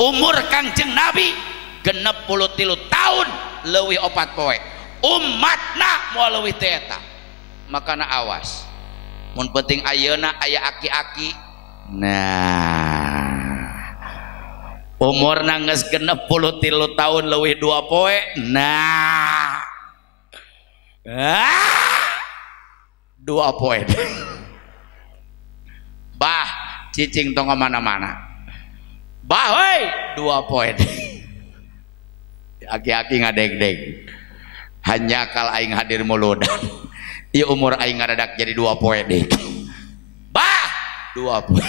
umur Kangjeng Nabi 63 tahun leuwih 4 poe, umatna moal leuwih teh eta. Makana awas mun penting ayeuna aya aki-aki, nah umurna geus 63 tahun leuwih 2 poe, nah 2 poe bah cicing tong mana-mana bah weh 2 poe aki-aki ngadeg-deg hanya kal aing hadir muludan ieu umur aing ngadadak jadi 2 poe deh bah 2 poe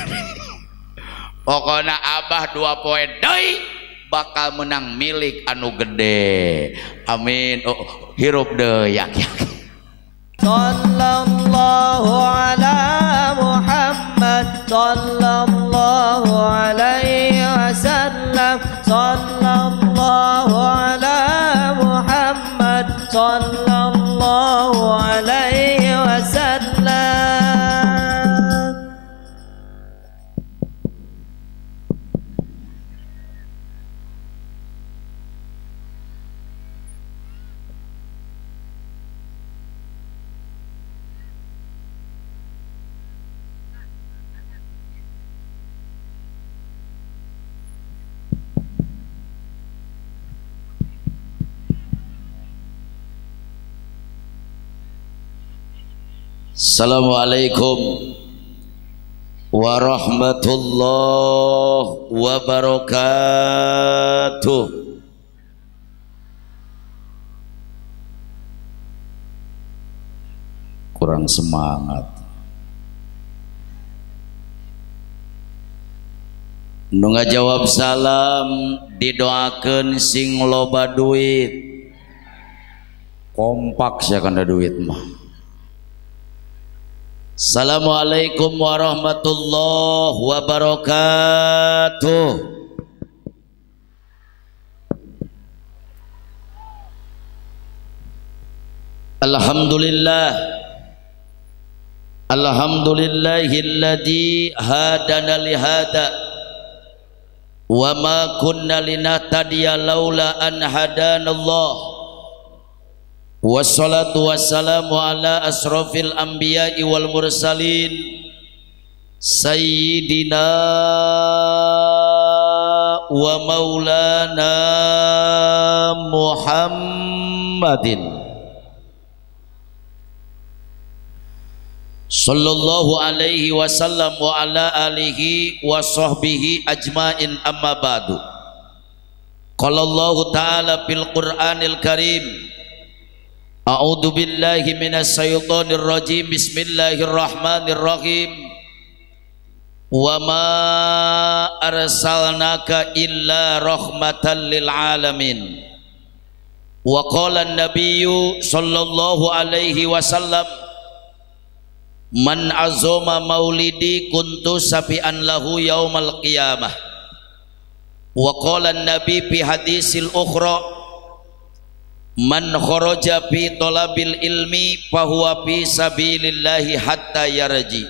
pokona abah 2 poe deui bakal menang milik anu gede, amin. Oh, hirup deui aki-aki. Sallallahu ala Muhammad sallallahu alaihi wasallam, sallallahu ala Muhammad sallallahu alaihi wasallam. Assalamualaikum warahmatullahi wabarakatuh. Kurang semangat. Nu ngajawab salam didoakeun sing loba duit. Kompak sia kana duit mah. Assalamualaikum warahmatullahi wabarakatuh. Alhamdulillah, alhamdulillahilladzi hadana li hada wa ma kunna linahtadiya laula an hadanallah. Wassalatu wassalamu ala asrafil anbiya'i wal mursalin sayyidina wa maulana Muhammadin sallallahu alaihi wasallam wa ala alihi wa sahbihi ajmain, amma ba'du. Qala Allah ta'ala fil Qur'anil Karim, a'udzu billahi minasy syaithanir rajim, bismillahirrahmanirrahim. Wa ma arsalnaka illa rahmatan lil alamin. Wa qala an-nabiyyu sallallahu alaihi wasallam, man azama maulidi kuntu safi'an lahu yaumal qiyamah. Wa qala an-nabi fi hadisil ukhra, man kharaja fi talabil ilmi fahuwa fi sabilillahi hatta yarji.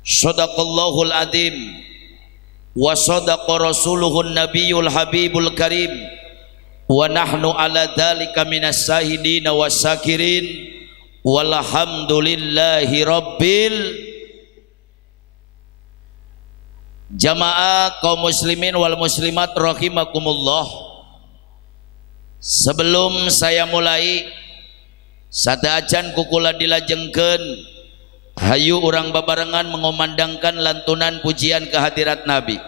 Shadaqallahul adzim wa shadaqa rasuluhun nabiyul habibul karim wa nahnu ala dzalika minas syahidin wasyakirin walhamdulillahi rabbil jamaah kaum muslimin wal muslimat rahimakumullah. Sebelum saya mulai, sadaacan kukula dilajengkeun, hayu urang babarengan mengumandangkan lantunan pujian kehadirat Nabi.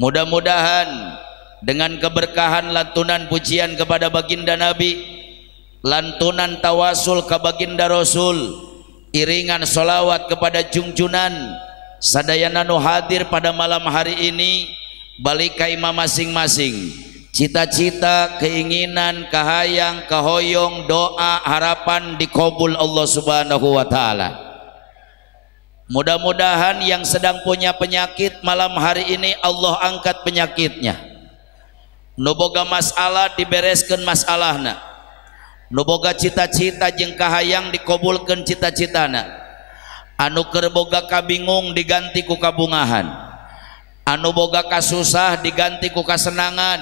Mudah-mudahan dengan keberkahan lantunan pujian kepada baginda Nabi, lantunan tawasul ke baginda Rasul, iringan solawat kepada junjunan sadayana nu hadir pada malam hari ini, balik ka imam masing-masing. Cita-cita, keinginan, kahayang, kahoyong, doa, harapan dikabul Allah Subhanahu wa ta'ala. Mudah-mudahan yang sedang punya penyakit malam hari ini Allah angkat penyakitnya. Nu boga masalah dibereskeun masalahna. Nu boga cita-cita jeung kahayang dikabulkeun cita-citana. Anu keur boga kabingung diganti ku kabungahan. anu boga kasusah diganti ku kasenangan.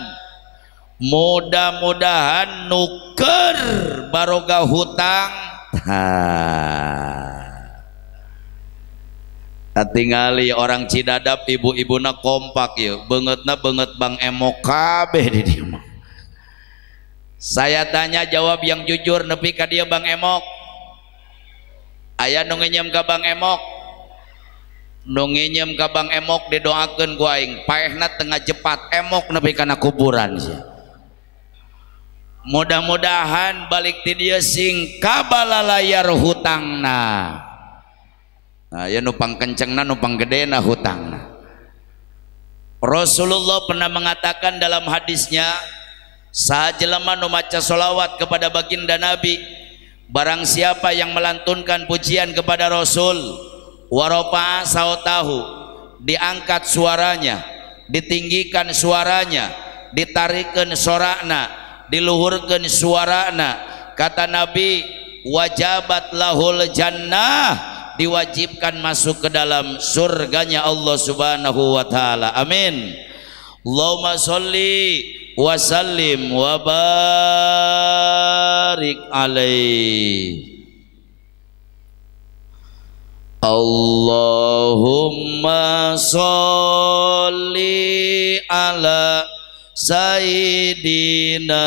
Mudah-mudahan nuker baroga hutang. Tingali orang Cidadap ibu-ibuna kompak ya, bengetna benget Bang Emok kabeh di dieu mah. Saya tanya jawab yang jujur, nepi ka dieu Bang Emok. Aya nu nginjem ka Bang Emok. Nu nginjem ka Bang Emok didoakeun ku aing, paehna tengah jepat emok nepi kana kuburan sia. Mudah-mudahan balik ti dieu sing kabalalayar hutangna. Nah, ya nupang kencengna nupang gedena hutangna. Rasulullah pernah mengatakan dalam hadisnya, sajelema nu maca sholawat kepada baginda Nabi, barang siapa yang melantunkan pujian kepada Rasul, warafa'a sautahu, diangkat suaranya, ditinggikan suaranya, ditarikeun sorana, diluhurkeun suarana, kata Nabi, wajabat lahul jannah, diwajibkan masuk ke dalam surganya Allah Subhanahu wa taala. Amin. Allahumma sholli wa sallim wa barik alaihi. Allahumma sholli ala sayyidina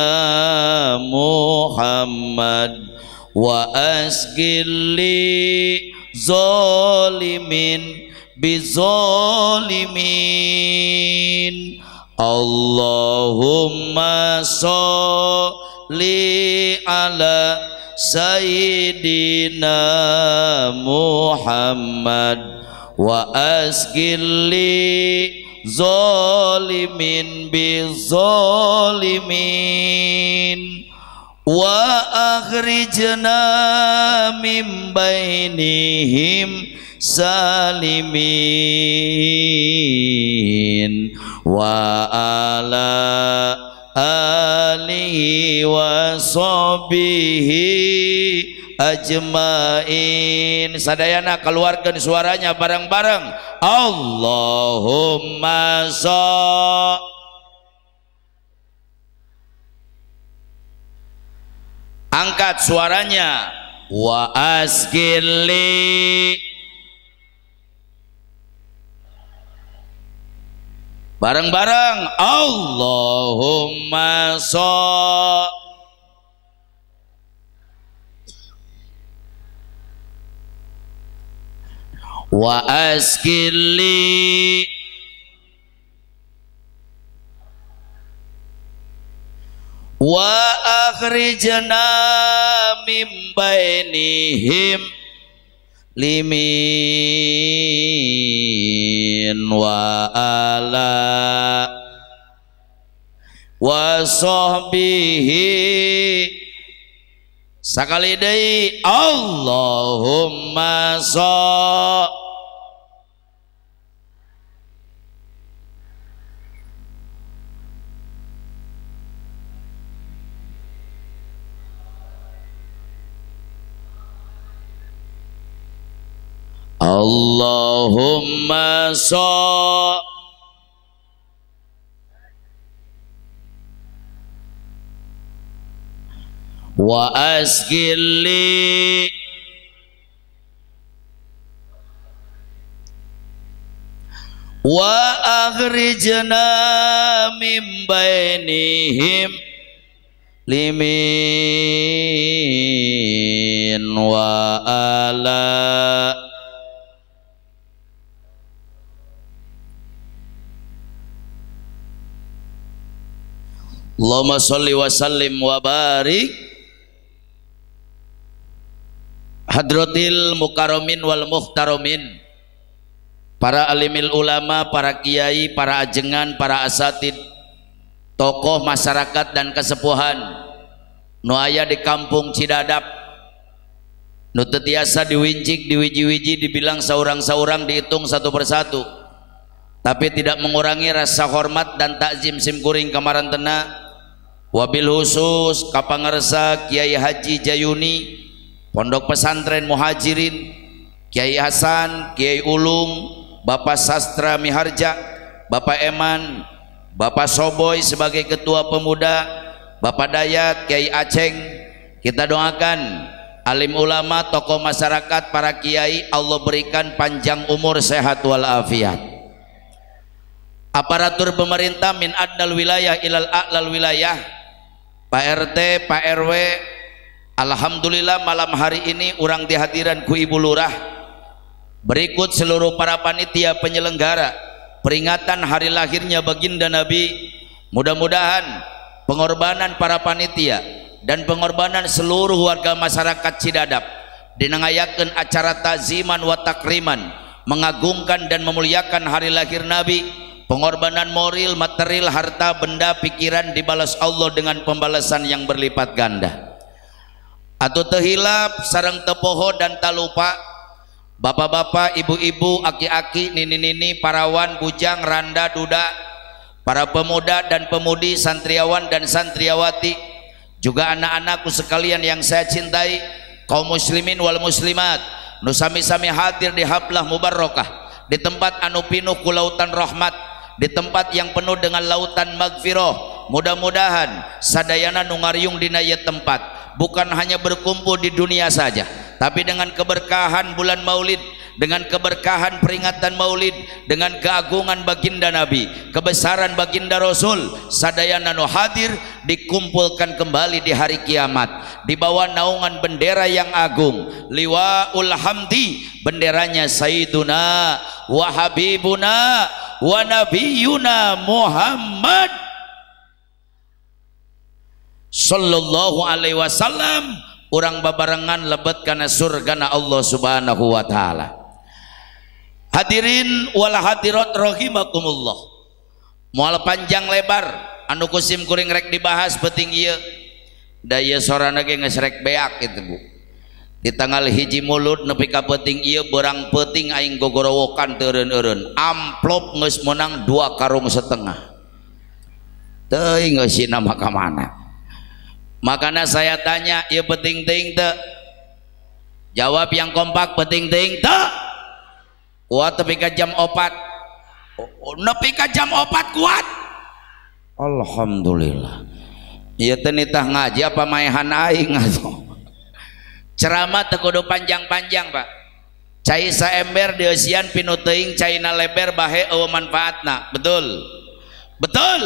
Muhammad wa asgili zalimin bizalimin. Allahumma sholli ala sayyidina Muhammad wa asgili zalimin bizalimin wa akhrijna min bainihim salimin wa ala alihi wa sahbihi ajmain. Sadayana keluarkan suaranya bareng-bareng. Allahumma sholli. Angkat suaranya. Wa asgili. Bareng-bareng. Allahumma sholli. Wa asgili. Wa akhrijna min bainihim limin wa ala wa sahbihi. Sakali deui Allahumma sholli. Allahumma sholli wa asgili wa akhrijna min bainihim limin wa ala Allahumma sholli wa sallim wa barik hadratil mukarramin wal muhtaramin, para alimil ulama, para kiai, para ajengan, para asatid, tokoh masyarakat dan kesepuhan nu aya di kampung Cidadap, nu teu tiasa diwincik, diwiji-wiji, dibilang saurang-saurang, dihitung satu persatu, tapi tidak mengurangi rasa hormat dan takzim simkuring kamarantena. Wabil khusus kapangarsa Kiai Haji Jayuni, Pondok Pesantren Muhajirin, Kiai Hasan, Kiai Ulung, Bapak Sastra Miharja, Bapak Eman, Bapak Soboy sebagai ketua pemuda, Bapak Dayat, Kiai Aceng. Kita doakan alim ulama, tokoh masyarakat, para kiai, Allah berikan panjang umur, sehat walafiat. Aparatur pemerintah min adnal wilayah ilal a'lal wilayah, Pak RT, Pak RW, alhamdulillah malam hari ini urang dihadiran ku Ibu Lurah. Berikut seluruh para panitia penyelenggara peringatan hari lahirnya baginda Nabi. Mudah-mudahan pengorbanan para panitia dan pengorbanan seluruh warga masyarakat Cidadap dinangayakeun acara takziman wa takriman, mengagungkan dan memuliakan hari lahir Nabi. Pengorbanan moral, material, harta, benda, pikiran dibalas Allah dengan pembalasan yang berlipat ganda. Atuh teu hilap sareng teu poho dan tak lupa bapak-bapak, ibu-ibu, aki-aki, nini-nini, parawan, bujang, randa, duda, para pemuda dan pemudi, santriawan dan santriawati, juga anak-anakku sekalian yang saya cintai, kaum muslimin wal muslimat, nu sami-sami hadir di haflah mubarakah, di tempat anu pinuh ku lautan rahmat, di tempat yang penuh dengan lautan magfirah. Mudah-mudahan sadayana nu ngariung dina ieu tempat bukan hanya berkumpul di dunia saja, tapi dengan keberkahan bulan Maulid, dengan keberkahan peringatan Maulid, dengan keagungan baginda Nabi, kebesaran baginda Rasul, sadayana nu hadir dikumpulkan kembali di hari kiamat di bawah naungan bendera yang agung, liwaul hamdi, benderanya Sayyiduna wa Habibuna wa Nabiyuna Muhammad sallallahu alaihi wasallam. Urang babarengan lebet kana surgana Allah subhanahu wa ta'ala. Hadirin wal hadirat rahimakumullah, moal panjang lebar anu kusim kuring rek dibahas penting ieu da ieu sorana ge geus rek beak kitu Bu. Di tanggal 1 Mulud nepi ka penting ieu beurang penting aing gogorowokan teu eureun-eureun. Amplop geus meunang 2,5 karung. Teuing geus sina mah ka mana. Makanya saya tanya, ya penting-ting teh? Jawab yang kompak, penting-ting teh? Kuat tapi ka jam 4. Nepi ka jam 4 kuat? Alhamdulillah. Ieu teh nitah ngaji apa maehan aing atuh. Ceramah teu kudu panjang-panjang, Pak. Cai saember dieusian pinu teuing caina leber bahe eueuh manfaatna. Betul? Betul.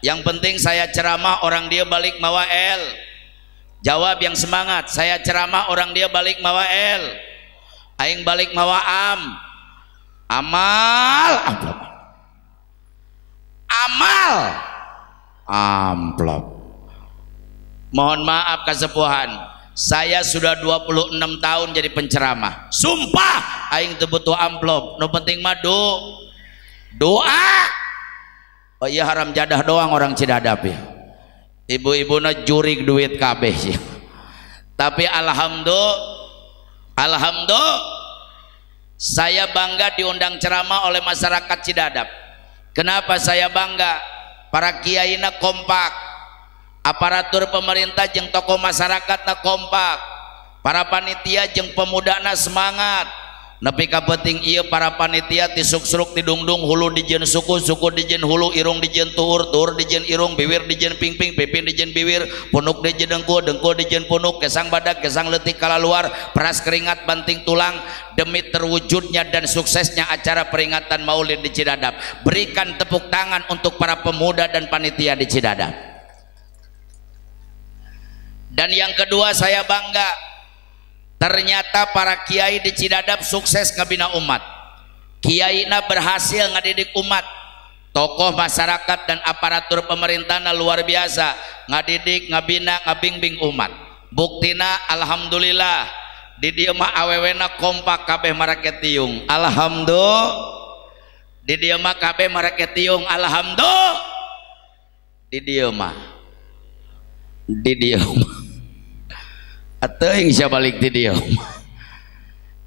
Yang penting saya ceramah orang dia balik mawa el. Jawab yang semangat. Saya ceramah orang dia balik mawa el. Aing balik mawa am. Amal amplop. Amal amplop. Mohon maaf kasepuhan, saya sudah 26 tahun jadi penceramah. Sumpah aing teu butuh amplop. Nu penting mah doa. Oh iya, haram jadah doang orang Cidadap ya. Ibu-ibuna jurig duit kabeh sih. Tapi alhamdulillah saya bangga diundang ceramah oleh masyarakat Cidadap. Kenapa saya bangga? Para kiaina kompak, aparatur pemerintah jeung tokoh masyarakatna kompak, para panitia jeung pemudana semangat. Nepi ka penting ieu para panitia ti suksruk ti dungdung, hulu dijieun suku, suku dijieun hulu, irung dijieun tuur, tuur dijieun irung, bibir dijieun pingping, pipin dijieun bibir, punuk dijieun dengkul, dengkul dijieun punuk, gesang badak, gesang leutik kalaluar, peras keringat banting tulang, demi terwujudnya dan suksesnya acara peringatan Maulid di Cidadap. Berikan tepuk tangan untuk para pemuda dan panitia di Cidadap. Dan yang kedua, saya bangga ternyata para kiai di Cidadap sukses ngabina umat. Kiaina berhasil ngadidik umat. Tokoh masyarakat dan aparatur pemerintahna luar biasa ngadidik, ngabina, ngabingbing umat. Buktina alhamdulillah di dieu mah awewena kompak kabeh marake tiung. Alhamdulillah. Di dieu mah kabeh marake tiung. Alhamdulillah. Di dieu mah. Ateuing sia balik ti dieu.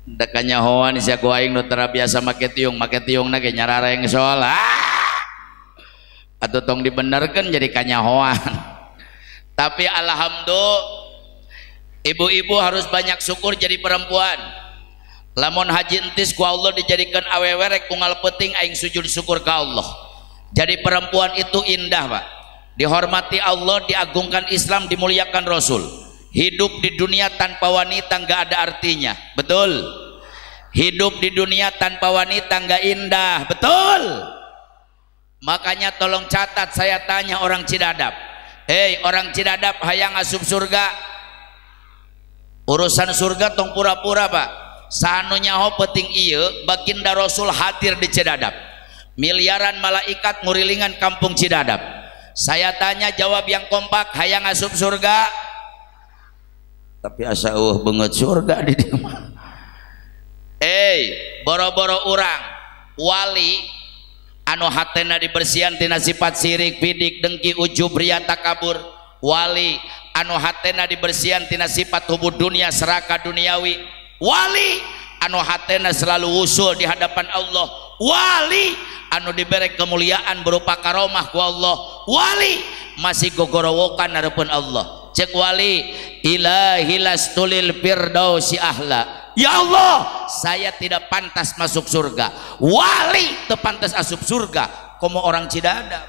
Da kanyahoan sia ku aing nu terabiasa make tiungna ge nyarareng soal. Atuh tong dibenerkeun jadi kanyahoan. Tapi alhamdulillah, ibu-ibu harus banyak syukur jadi perempuan. lamun haji entis ku Allah dijadikan awewe rek unggal penting aing sujud syukur ke Allah. Jadi perempuan itu indah Pak, dihormati Allah, diagungkan Islam, dimuliakan Rasul. Hidup di dunia tanpa wanita nggak ada artinya, betul? Hidup di dunia tanpa wanita nggak indah, betul? Makanya tolong catat, saya tanya orang Cidadap, hei orang Cidadap hayang asup surga? Urusan surga tong pura-pura Pak. Sanu nyaho penting iya baginda Rasul hadir di Cidadap, miliaran malaikat ngurilingan kampung Cidadap. Saya tanya jawab yang kompak, hayang asup surga? Tapi asa banget surga di dia. Boro-boro orang wali anu hatena dibersihan tina sifat sirik, bidik, dengki, ujub, ria, takabur. Wali anu hatena dibersihan tina sifat hubud dunia, serakah duniawi. Wali anu hatena selalu usul di hadapan Allah. Wali anu diberi kemuliaan berupa karomah ku Allah. Wali masih gogorowokan harapan Allah. Cek wali, ilahi lastulil firdausi ahla. Ya Allah, saya tidak pantas masuk surga. Wali teu pantas asup surga. Komo orang Cidadap,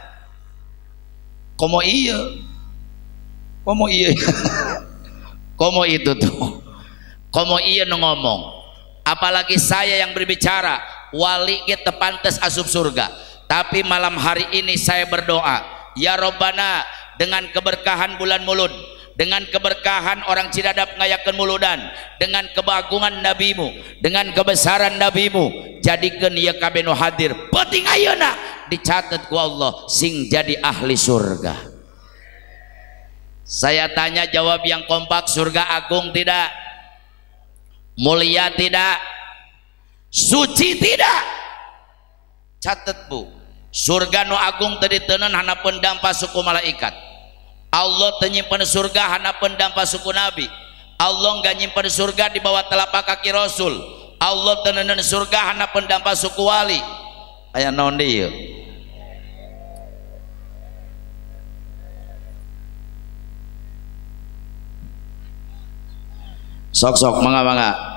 komo iya, komo iya, komo itu tuh, komo iya nu ngomong. Apalagi saya yang berbicara, wali kita pantas asup surga. Tapi malam hari ini saya berdoa, ya Rabbana, dengan keberkahan bulan Mulud, dengan keberkahan orang Cidadap ngayakeun muludan, dengan kebagungan nabimu, dengan kebesaran nabimu, jadikan ieu kabeh nu hadir penting ayeuna dicatat ku Allah sing jadi ahli surga. Saya tanya jawab yang kompak, surga agung tidak? Mulia tidak? Suci tidak? Catat Bu, surga nu agung teu diteuneun hanapeun dampa suku malaikat. Allah menyimpan surga hanapeun dampa suku nabi. Allah enggak nyimpan surga di bawah telapak kaki Rasul. Allah teneuneun surga hanapeun dampa suku wali. Aya naon deui ieu? Sok-sok mangga-mangga.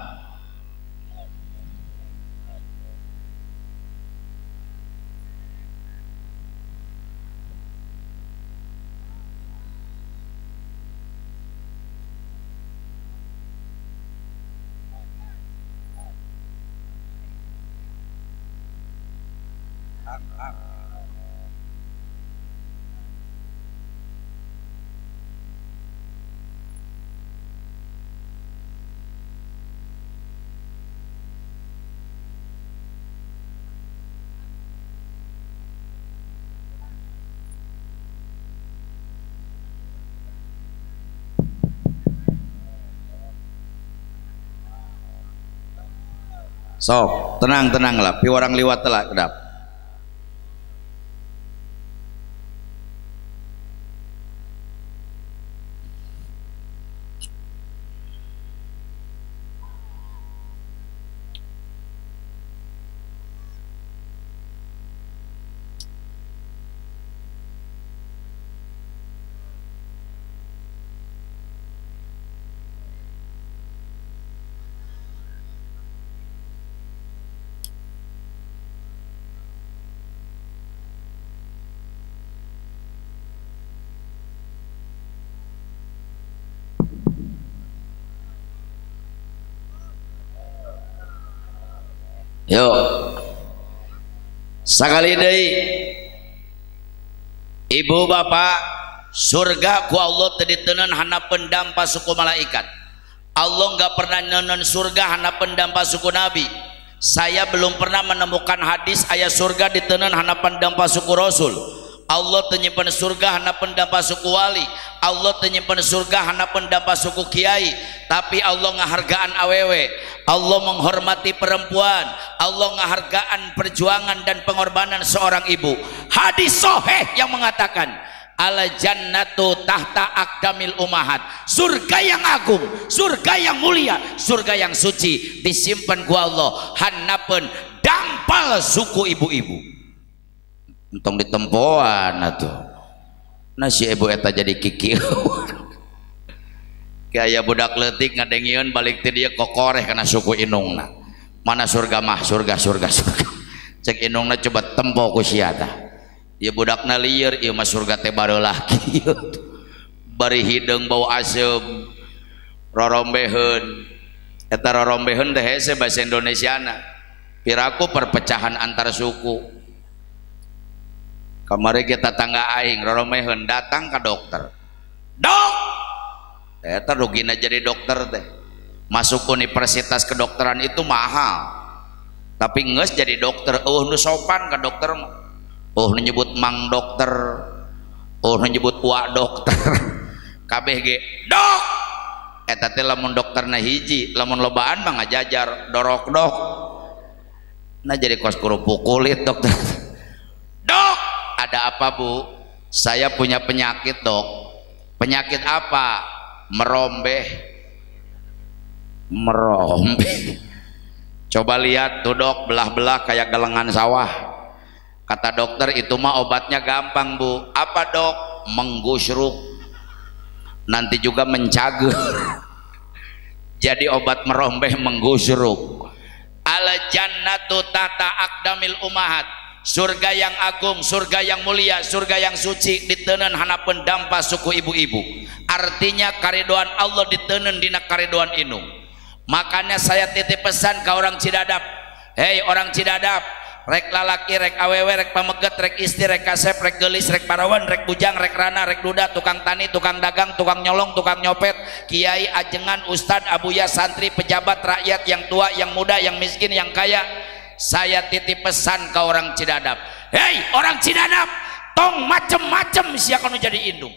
Sok, tenang-tenang lah, piwarang liwat telah kedap. Yuk, sakali deui ibu bapak, surga ku Allah teu diteuneun hanapeun dampa suku malaikat. Allah enggak pernah neuneun surga hanapeun dampa suku nabi. Saya belum pernah menemukan hadis ayat surga diteuneun hanapeun dampa suku Rasul. Allah teu nyimpen surga hanapeun dampa suku wali. Allah teu nyimpen surga hanapeun dampa suku kiai. Tapi Allah ngahargaan awewe, Allah menghormati perempuan, Allah ngahargaan perjuangan dan pengorbanan seorang ibu. Hadis sahih yang mengatakan al jannatu tahta aqdamil ummahat, surga yang agung, surga yang mulia, surga yang suci disimpan ku Allah hanapeun dampal suku ibu-ibu. Entong ditempoan atuh. Nah si ibu eta jadi kiki. Kayak budak leutik ngadengieun balik ti dieu kokoreh kana suku indungna. mana surga mah surga cek indungna coba tempo ku sia tah ieu budakna lieur ieu mah surga teh bareullah kieu bari hideung bau asem rorombeheun eta rorombeheun teh hese bahasa Indonesiana piraku perpecahan antar suku kamari kita tangga aing rorombeheun datang ke dokter dok eta rugina jadi dokter teh masuk universitas kedokteran itu mahal tapi nges jadi dokter nu sopan ke dokter nu nyebut mang dokter nu nyebut wak dokter kabeh ge dok eta teh lamun dokterna hiji lamun lobaan mah ngajajar dorok dok nah jadi kos kerupuk kulit dokter dok ada apa bu saya punya penyakit dok penyakit apa merombeh coba lihat tuh dok belah-belah kayak galengan sawah kata dokter itu mah obatnya gampang bu apa dok menggusruk nanti juga mencager jadi obat merombeh menggusruk al jannatu tata aqdamil umahat surga yang agung surga yang mulia surga yang suci diteuneun hanapeun dampa suku ibu-ibu artinya karidoan Allah diteuneun dina karidoan inung. Makanya saya titip pesan ke orang Cidadap, hei orang Cidadap, rek lalaki, rek awewe, rek pameget, rek istri, rek kasep, rek gelis, rek parawan, rek bujang, rek rana, rek duda, tukang tani, tukang dagang, tukang nyolong, tukang nyopet, kiai, ajengan, ustad, abuya, santri, pejabat, rakyat yang tua, yang muda, yang miskin, yang kaya. Saya titip pesan ke orang Cidadap, hei orang Cidadap, tong macem-macem siapa nu jadi indung,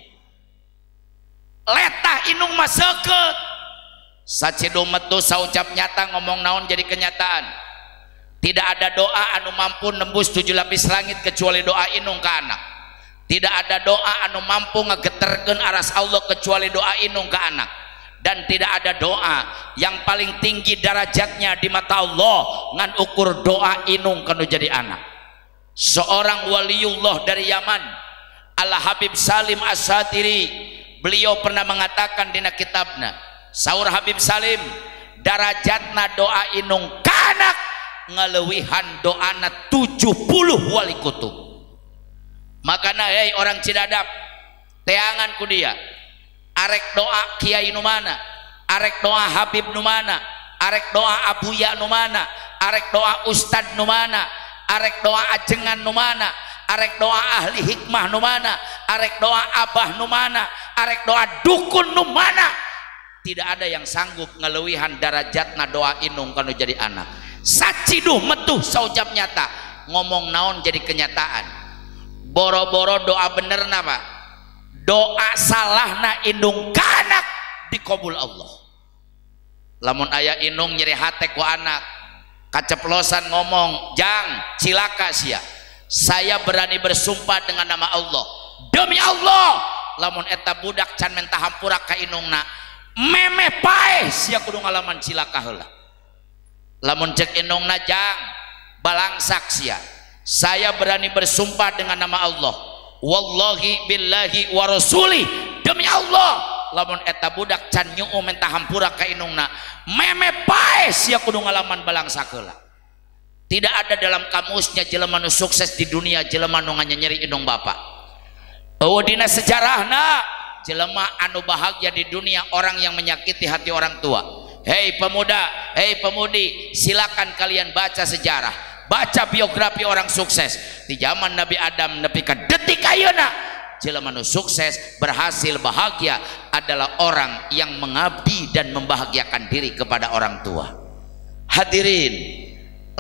letah indung mah seukeut. Sacidu metu saucap nyata ngomong naon jadi kenyataan tidak ada doa anu mampu nembus 7 lapis langit kecuali doa inung ke anak tidak ada doa anu mampu ngegeterkeun aras Allah kecuali doa inung ke anak dan tidak ada doa yang paling tinggi derajatnya di mata Allah ngan ukur doa inung kanu jadi anak seorang waliullah dari Yaman Al Habib Salim As-Satiri beliau pernah mengatakan dina kitabna Saur Habib Salim darajatna doa inung kanak ngeleuwihan doana 70 wali kutub makana hei orang Cidadap teangan ku dia arek doa kiai nu mana arek doa Habib nu mana arek doa abuya nu mana arek doa ustad nu mana arek doa ajengan nu mana arek doa ahli hikmah nu mana arek doa abah nu mana arek doa dukun nu mana tidak ada yang sanggup ngeleuwihan darajatna doa inung kanu jadi anak saciduh metuh saucap nyata ngomong naon jadi kenyataan boro-boro doa bener nama doa salahna indung ka anak dikabul Allah lamun aya indung nyeri hate ku anak kaceplosan ngomong jang cilaka sia saya berani bersumpah dengan nama Allah demi Allah lamun eta budak can menta hampura ka indungna meme pae sia kudu ngalaman cilaka heula lamun cek indungna jang balangsak sia saya berani bersumpah dengan nama Allah wallahi billahi wa rasuli demi Allah lamun eta budak can nyuu menta hampura ka indungna meme pae sia kudu ngalaman balangsak heula tidak ada dalam kamusnya jelema nu sukses di dunia jelema nu nganyeri indung bapa eueuh dina sejarahna jelema anu bahagia di dunia orang yang menyakiti hati orang tua. Hei pemuda, hei pemudi, silakan kalian baca sejarah, baca biografi orang sukses di zaman Nabi Adam nepi ka detik ayeuna. Jelema nu sukses, berhasil, bahagia adalah orang yang mengabdi dan membahagiakan diri kepada orang tua. Hadirin,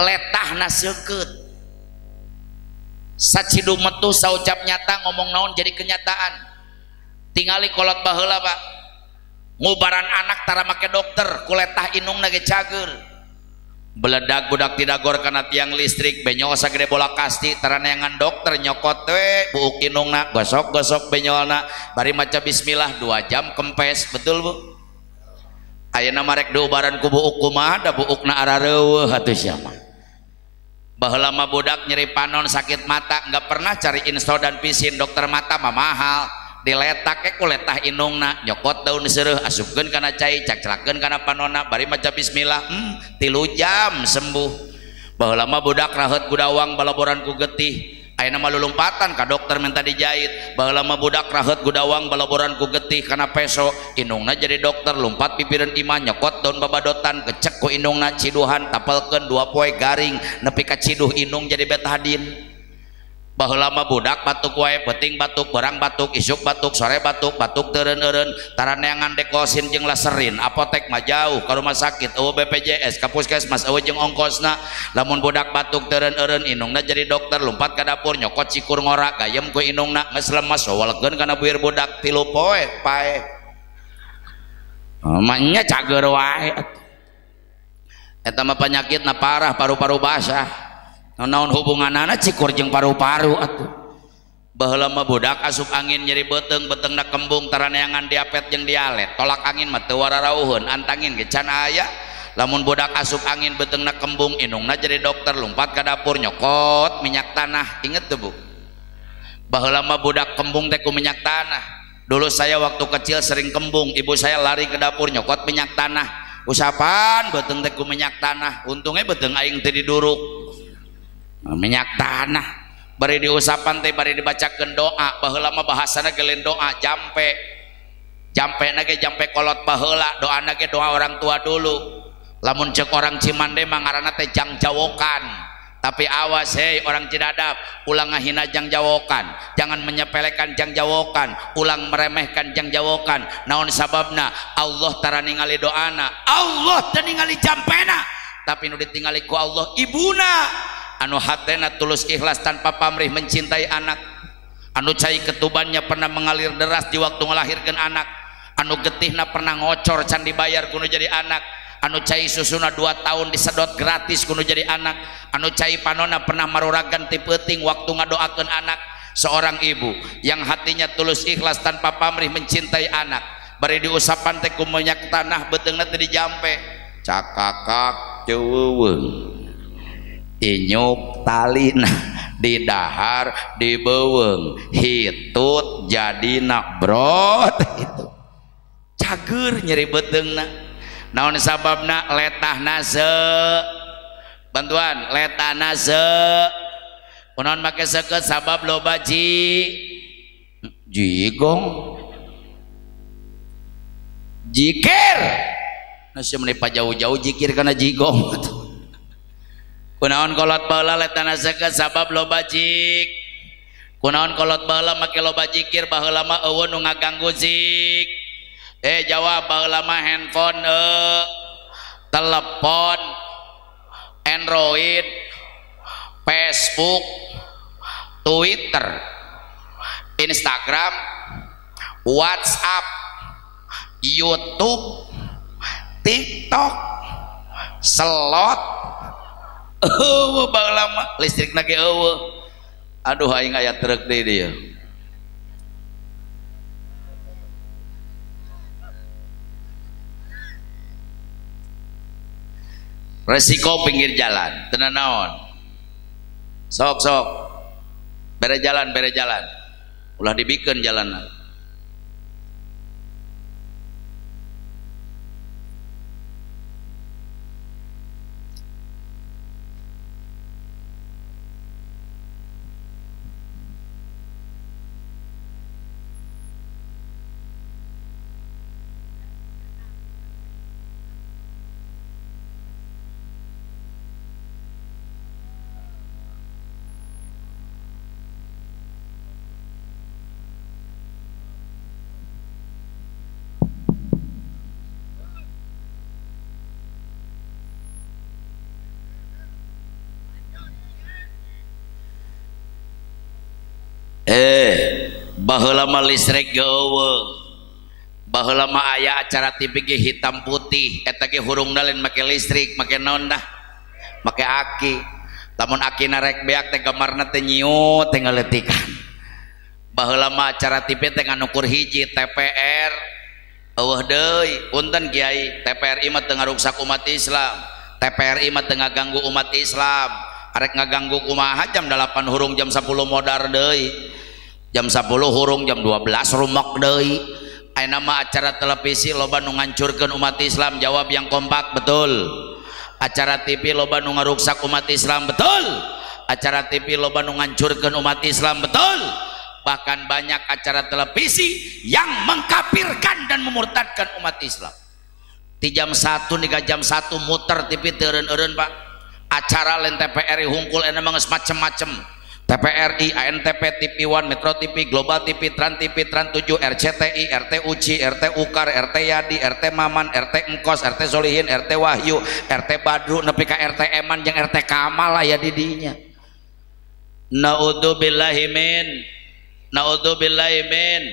letahna seukeut. Sacidu metu saucap nyata ngomong naon jadi kenyataan. Tingali kolot baheula pak ngubaran anak tara make dokter kuletah inung nage cager beledak budak tidagor kana tiang listrik benyosa gede bola kasti tara neangan dokter nyokot we buuk inungna gosok-gosok benyolna bari maca bismillah 2 jam kempes betul bu ayeuna marek diubaran ku buuk kumaha da buukna arareueuh atuh sia mah baheula mah budak nyeri panon sakit mata enggak pernah cari insto dan pisin dokter mata mah mahal diletak ku letah inungna nyokot daun seueuh asupkeun kana cai cacrakeun kana panonna bari maca bismillah 3 jam sembuh. Baheula mah budak raheut gudawang balaboran ku getih ayeuna mah lulumpatan ka dokter minta dijahit. Baheula mah budak raheut gudawang balaboran ku getih kana peso inungna jadi dokter lumpat pipireun imah nyokot daun babadotan kecek ku inungna ciduhan tapelkeun 2 poe garing nepi ka ciduh inung jadi betadin. Baheula mah budak batuk wae penting batuk barang batuk isuk batuk sore batuk batuk teureun-eureun taraneangan dekosin jeung laserin apotek mah jauh ka rumah sakit eueuh BPJS ka puskesmas eueuh jeung ongkosna. Lamun budak batuk teureun-eureun inungna jadi dokter lumpat ka dapur nyokot cikur ngora gayem ku inungna geus lemes wawalkeun kana buir budak 3 poe pae manya cager wae eta mah penyakitna parah paru-paru basah. Naon hubunganana cikur jeung paru-paru atuh. Baheula mah budak asup angin nyeri beuteung beteungna kembung taraneangan diapet jeung dialet tolak angin mah teu wararauheun antangin ge can aya. Lamun budak asup angin beteungna kembung inungna jadi dokter lumpat ka dapur nyokot minyak tanah inget tuh Bu. Baheula mah budak kembung teh ku minyak tanah. Dulu saya waktu kecil sering kembung ibu saya lari ke dapur nyokot minyak tanah usapan beteung teh ku minyak tanah untungnya beteung aing teu diduruk minyak tanah bari diusapan teh bari dibacakeun doa. Baheula mah bahasana geuleun doa jampe ge jampe kolot baheula doana ge doa orang tua dulu. Lamun ceuk orang Cimande mah ngaranna teh jang jawokan tapi awas hei orang Cidadap ulang ngahina jang jawokan jangan menyepelekan jang jawokan ulang meremehkan jang jawokan. Naon sababna Allah tara ningali doana Allah teu ningali jampena tapi nu ditingali ku Allah ibuna anu hatena tulus ikhlas tanpa pamrih mencintai anak anu cai ketubannya pernah mengalir deras di waktu ngelahirkan anak anu getihna pernah ngocor can dibayar kuno jadi anak anu cai susuna 2 tahun disedot gratis kuno jadi anak anu cai panona pernah maruragan ti peuting waktu ngadoakeun anak. Seorang ibu yang hatinya tulus ikhlas tanpa pamrih mencintai anak bari diusapan teh ku minyak tanah beteungna teh dijampe cakakak ceuweung inyuk talina di dahar dibeuweung hitut jadina brot itu cager nyeri beteungna. Naon sababna letahna seu bantuan letahna seu kunaon make seukeut sabab loba jigong jikir nasi menipa jauh-jauh jikir kana jigong kunaon kolot baheula letana seukeut sabab loba jik kunaon kolot baheula make loba jikir baheula mah eueuh nu ngaganggu zik jawab baheula mah handphone telepon Android Facebook Twitter Instagram WhatsApp YouTube TikTok slot baheula mah listrikna ge eueuh aduh aing aya truk deui dieu resiko pinggir jalan tenan naon sok bere jalan ulah dibikeun jalanna. Baheula mah listrik ge eueuh baheula mah aya acara TV ge hitam putih eta ge hurungna lain make listrik make naon dah make aki lamun akina rek beak teh gamarna teh nyiut teh ngaletikan. Baheula mah acara TV teh nganukur hiji TPR eueuh deui punten Kiai TPRI mah teu ngaruksak umat Islam TPRI mah teu ngaganggu umat Islam arek ngaganggu kumaha jam 8 hurung jam 10 modar deui jam 10 hurung jam 12 rumek deui. Aya nama acara televisi loba nu ngancurkeun umat Islam, jawab yang kompak betul. Acara TV loba nu ngaruksak umat Islam, betul. Acara TV loba nu ngancurkeun umat Islam, betul. Bahkan banyak acara televisi yang mengkafirkan dan memurtadkan umat Islam. Di jam 1 hingga jam 1 muter TV teureun-eureun Pak. Acara lain TVRI hungkul ena mah geus macem-macem. TVRI, ANTP, TV One, Metro TV, Global TV, Trans TV, Trans 7, RCTI, RT Uci, RT Ukar, RT Yadi, RT Maman, RT Engkos, RT Solihin, RT Wahyu, RT Badru, nepi ka RT Eman jeung RT Kamal aya di dinya. Naudzubillahi min.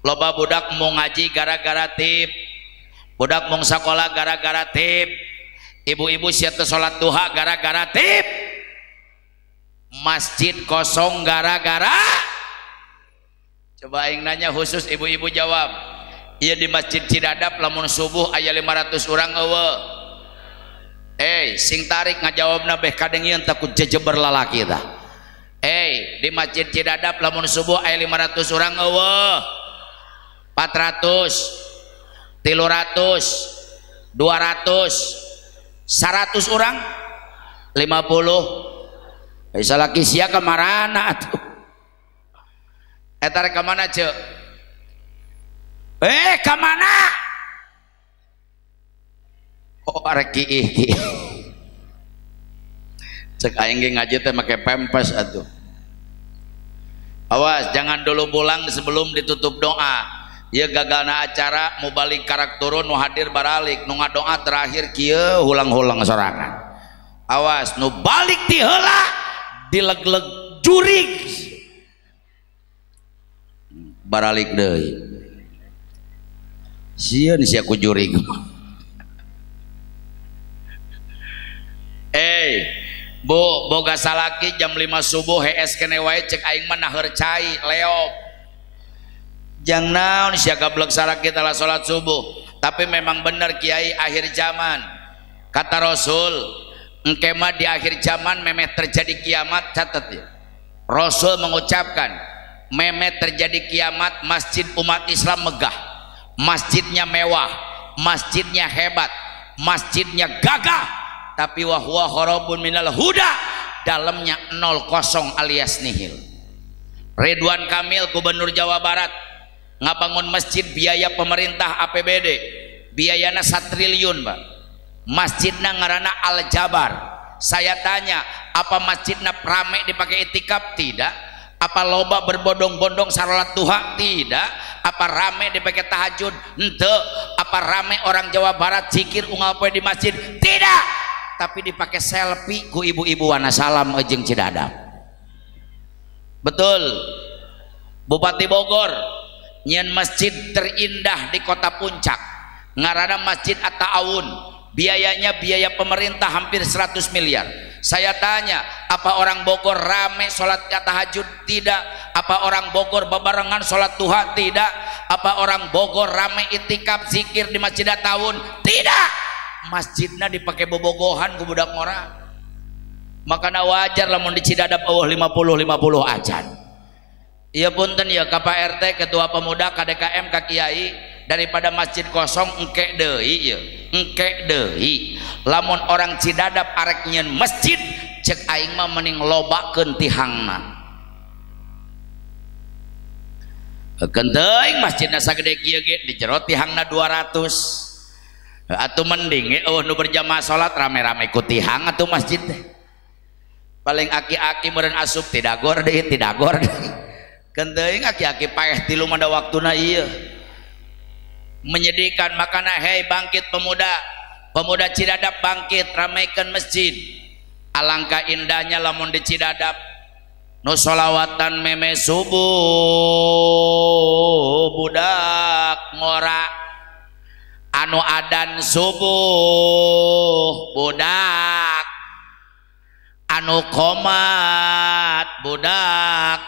Loba budak mau ngaji gara-gara tip. Budak mau sakola gara-gara tip. Ibu-ibu siap salat duha gara-gara tip. Masjid kosong gara-gara. Coba aing nanya khusus ibu-ibu jawab. Iya di Masjid Cidadap lamun subuh aya 500 urang eueuh. Sing tarik ngajawabna beh kadengieun takut jejeber lalaki tah. Di Masjid Cidadap lamun subuh aya 500 urang eueuh. 400 300 200 100 urang 50. Salaki sia kamarana atuh. Eta rek ka mana ceuk? Ka mana? Oh arek kiih. Cek aing ge ngaji teh make pempes atuh. Awas jangan dulu pulang sebelum ditutup doa. Ieu gagalna acara mau balik karak turun nu hadir baralik nu ngadoa terakhir kieu hulang-hulang sorangan. Awas nu balik ti heula dileg-leg jurig baralik deui. Sieun sia ku jurig. Bu boga salaki jam 5 subuh hees kene wae cek aing mah naheur cai leop. Jang naon sia gablek salaki tala salat subuh. Tapi memang benar Kiai akhir zaman. Kata Rasul, engke mah di akhir zaman memeh terjadi kiamat, catat ya. Rasul mengucapkan memeh terjadi kiamat, masjid umat Islam megah, masjidnya mewah, masjidnya hebat, masjidnya gagah, tapi wahwa kharabun minal huda, dalamnya 00 alias nihil. Ridwan Kamil Gubernur Jawa Barat ngabangun masjid biaya pemerintah APBD biayana 1 triliun Pak. Masjidna ngarana Al Jabar. Saya tanya, apa masjidna rame dipakai itikaf? Tidak. Apa loba berbondong-bondong salat duha? Tidak. Apa rame dipakai tahajud? Henteu. Apa rame orang Jawa Barat zikir unggal poe di masjid? Tidak. Tapi dipakai selfie ku ibu-ibu Wanasalam jeung Cidadap. Betul. Bupati Bogor nyen masjid terindah di kota Puncak ngarana Masjid At-Ta'awun. Biayanya biaya pemerintah hampir 100 miliar. Saya tanya, apa orang Bogor rame sholat tahajud? Tidak. Apa orang Bogor bebarengan sholat duha? Tidak. Apa orang Bogor rame itikaf zikir di Masjid At-Ta'awun? Tidak. Masjidnya dipakai bobogohan ku budak ngora. Makanya wajar lamun di Cidadap eueuh 50 acan. Iya punten ya ka Pak RT, ketua pemuda, KDKM, ka Kiai, daripada masjid kosong engke deui ya. Engke deui. Lamun orang Cidadap arek nyeun masjid, cek aing mah mending lobakeun tihangna. Keun teuing masjidna sagede kieu ge di jero tihangna 200. Atuh mending nu berjamaah salat rame-rame ku tihang atuh masjid teh. Paling aki-aki meureun asup tidagor deui. Keun teuing aki-aki paeh tilu manda waktuna ieu. Menyedihkan. Makanya hei bangkit pemuda Cidadap, bangkit ramaikan masjid. Alangkah indahnya lamun di Cidadap nu sholawatan meme subuh budak ngora, anu adan subuh budak, anu komat budak.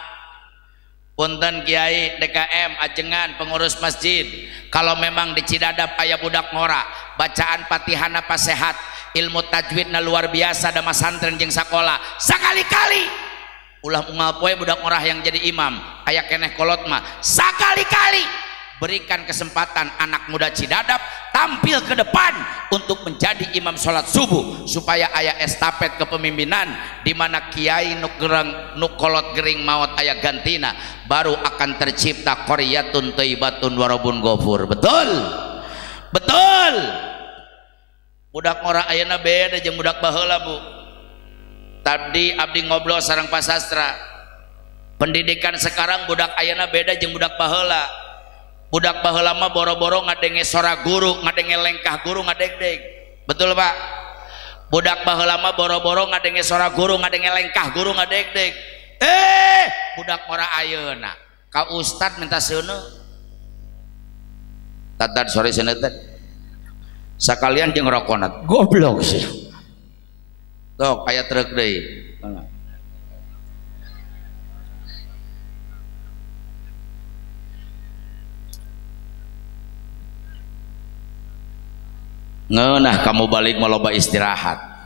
Punten Kiai DKM ajengan pengurus masjid, kalau memang di Cidadap aya budak ngora, bacaan Fatihana pas sehat, ilmu tajwidna luar biasa, ada masantren jeung sakola, sakali-kali ulah unggal poe budak ngorah yang jadi imam aya keneh kolot mah sakali-kali berikan kesempatan anak muda Cidadap tampil ke depan untuk menjadi imam sholat subuh supaya aya estafet kepemimpinan di mana kiai nu kolot gering maut aya gantina baru akan tercipta qaryatun thayyibatun warabun ghafur. Betul betul. Budak ngora ayeuna beda jeung budak baheula Bu. Tadi abdi ngobrol sareng Pak Sastra pendidikan sekarang budak ayeuna beda jeung budak baheula. Budak baheula mah boro-boro ngadenge sora guru, ngadenge lengkah guru ngadegdeg. Betul Pak? Budak baheula mah boro-boro ngadenge sora guru, ngadenge lengkah guru ngadegdeg. Budak ngora ayeuna ka ustad minta seuneu. Tatad sore seuneu sakalian jeung rokona. Goblok sih. Tok aya truk deui. Ngeunah kamu balik mau loba istirahat.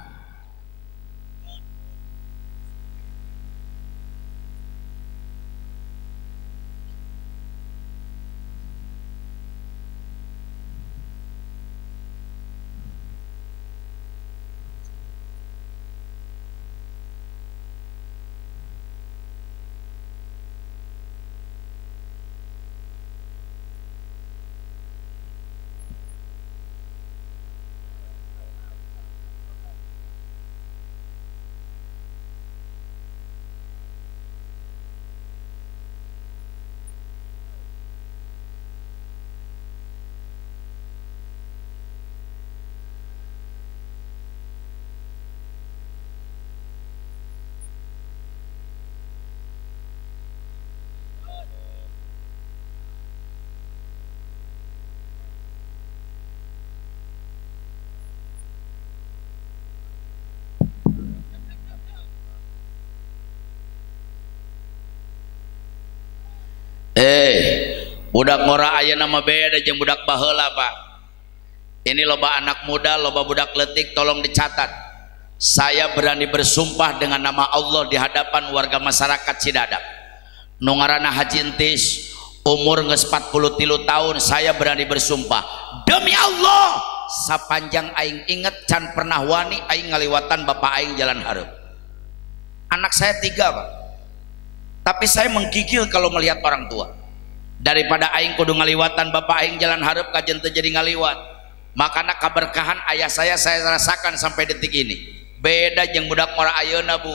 Budak ngora ayeuna mah beda jeung budak baheula Pak. Ini loba anak muda, loba budak letik, tolong dicatat. Saya berani bersumpah dengan nama Allah di hadapan warga masyarakat Cidadap. Nu ngaranna Haji Entis, umur geus 43 tahun, saya berani bersumpah demi Allah sapanjang aing inget can pernah wani aing ngaliwatan bapak aing jalan hareup. Anak saya 3 Pak. Tapi saya menggigil kalau melihat orang tua. Daripada aing kudu ngaliwatan bapak aing jalan hareup kajen teu jadi ngaliwat. Makana keberkahan ayah saya rasakan sampai detik ini. Beda jeung budak ngora ayeuna Bu.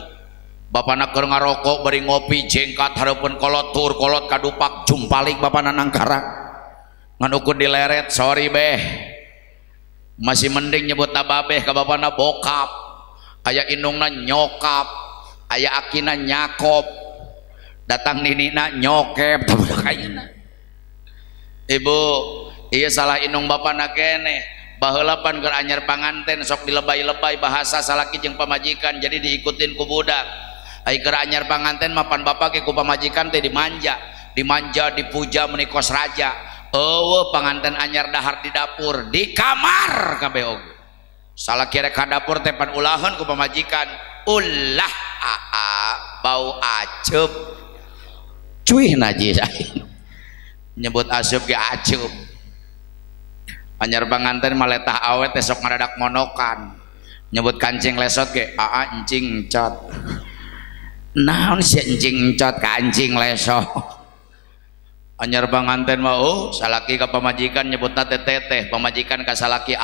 Bapana keur ngarokok bari ngopi jengkat hareupeun kolot tur kolot kadupak jumpalik bapana nangkara. Ngan ukur dileret sorry beh. Masih mending nyebutna babeh ka bapana bokap. Aya indungna nyokap, aya akina nyakop. Datang ninina nyokep budak ayeuna. Ibu, iya salah indung bapana keneh. Baheula pan keur anyar panganten sok dilebay-lebay bahasa salaki jeung pamajikan jadi diikutin ku budak. Ai keur anyar panganten mapan bapak ke ku pamajikan teh dimanja, dipuja menikos raja. Eueuh panganten anyar dahar di dapur, di kamar kabeh oge. Salaki rek ka dapur teh pan ulaheun ku pamajikan. Ulah bau aceup. Cuih najis aing. Nyebut asup ge acup. Anyar panganten maletah awet esok ngadadak monokan. Nyebut kancing lesot ge encing encot. Naon si encing encot ka kancing lesot. Anyar panganten mah salaki ka pamajikan nyebutna teteh, pamajikan ka salaki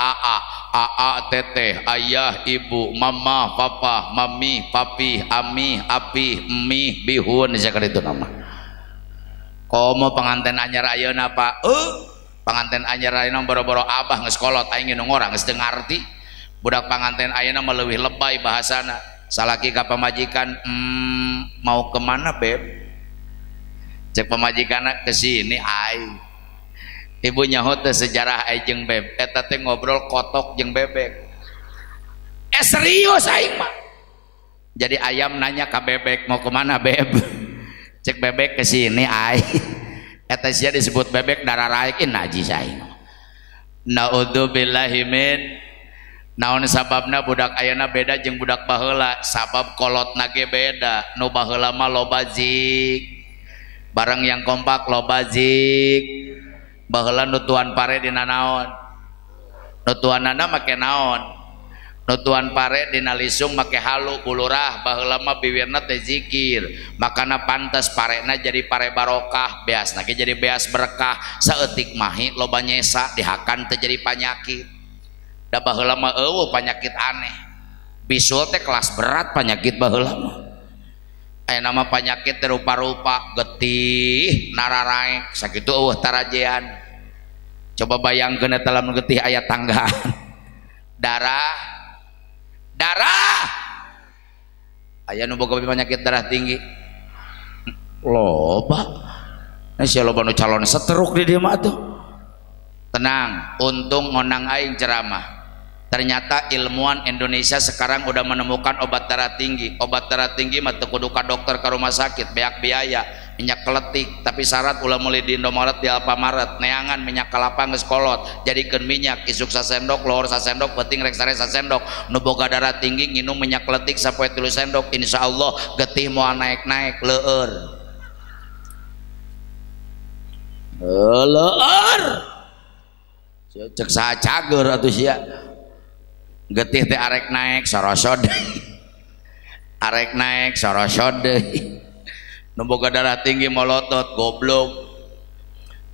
teteh, ayah, ibu, mama, papa, mami, papi, ami, api, emi, bihun sakalitu nama. Komo pengantin anyar ayeuna Pak. Pengantin anyar ayeuna boro-boro abah geus kolot aing nu ngora geus teu ngarti. Budak pengantin ayeuna mah leuwih lebay bahasana. Salaki ka pamajikan, mau kemana beb? Cek pamajikanna ke sini ai. Ibu nyaho teh sejarah ai jeung beb. Eta teh ngobrol kotok jeung bebek. Serius aing mah. Jadi ayam nanya ka bebek mau kemana beb? Cek bebek ke sini ai. Eta sia disebut bebek darah raik najis aing. Naudzubillahi min naon sababna budak ayeuna beda jeung budak baheula sabab kolotna ge beda nu baheula mah loba zik bareng yang kompak loba zik baheula nutuan pare dina naon nutuanana make naon nutuan pare dina lisung make halu bulurah baheula mah biwirna teh zikir makana pantes parena jadi pare barokah beasna ge jadi beas berkah saeutik mahi loba nyesa dihakan teh jadi panyakit da baheula mah eueuh panyakit aneh bisul teh kelas berat panyakit baheula mah aya nama penyakit teh rupa-rupa getih nararaek sakitu eueuh tarajean coba bayangkeun eta lamun getih aya tanggaan darah aya nu boga penyakit darah tinggi loba sia loba nu calon setruk di dieu mah tuh tenang untung ngonang aing ceramah ternyata ilmuwan Indonesia sekarang udah menemukan obat darah tinggi mah teu kudu ka dokter ka rumah sakit beak biaya minyak keletik tapi syarat ulah meuli di Indomaret di Alfamaret neangan minyak kelapa geus kolot jadikeun minyak isuk sasendok lohor sasendok penting rek sare sasendok nu boga darah tinggi nginum minyak keletik sapoe 3 sendok insyaallah getih moal naik-naik leueur cek saha cager atuh sia getih teh arek naik sorosod arek naik sorosod nu boga darah tinggi molotot goblok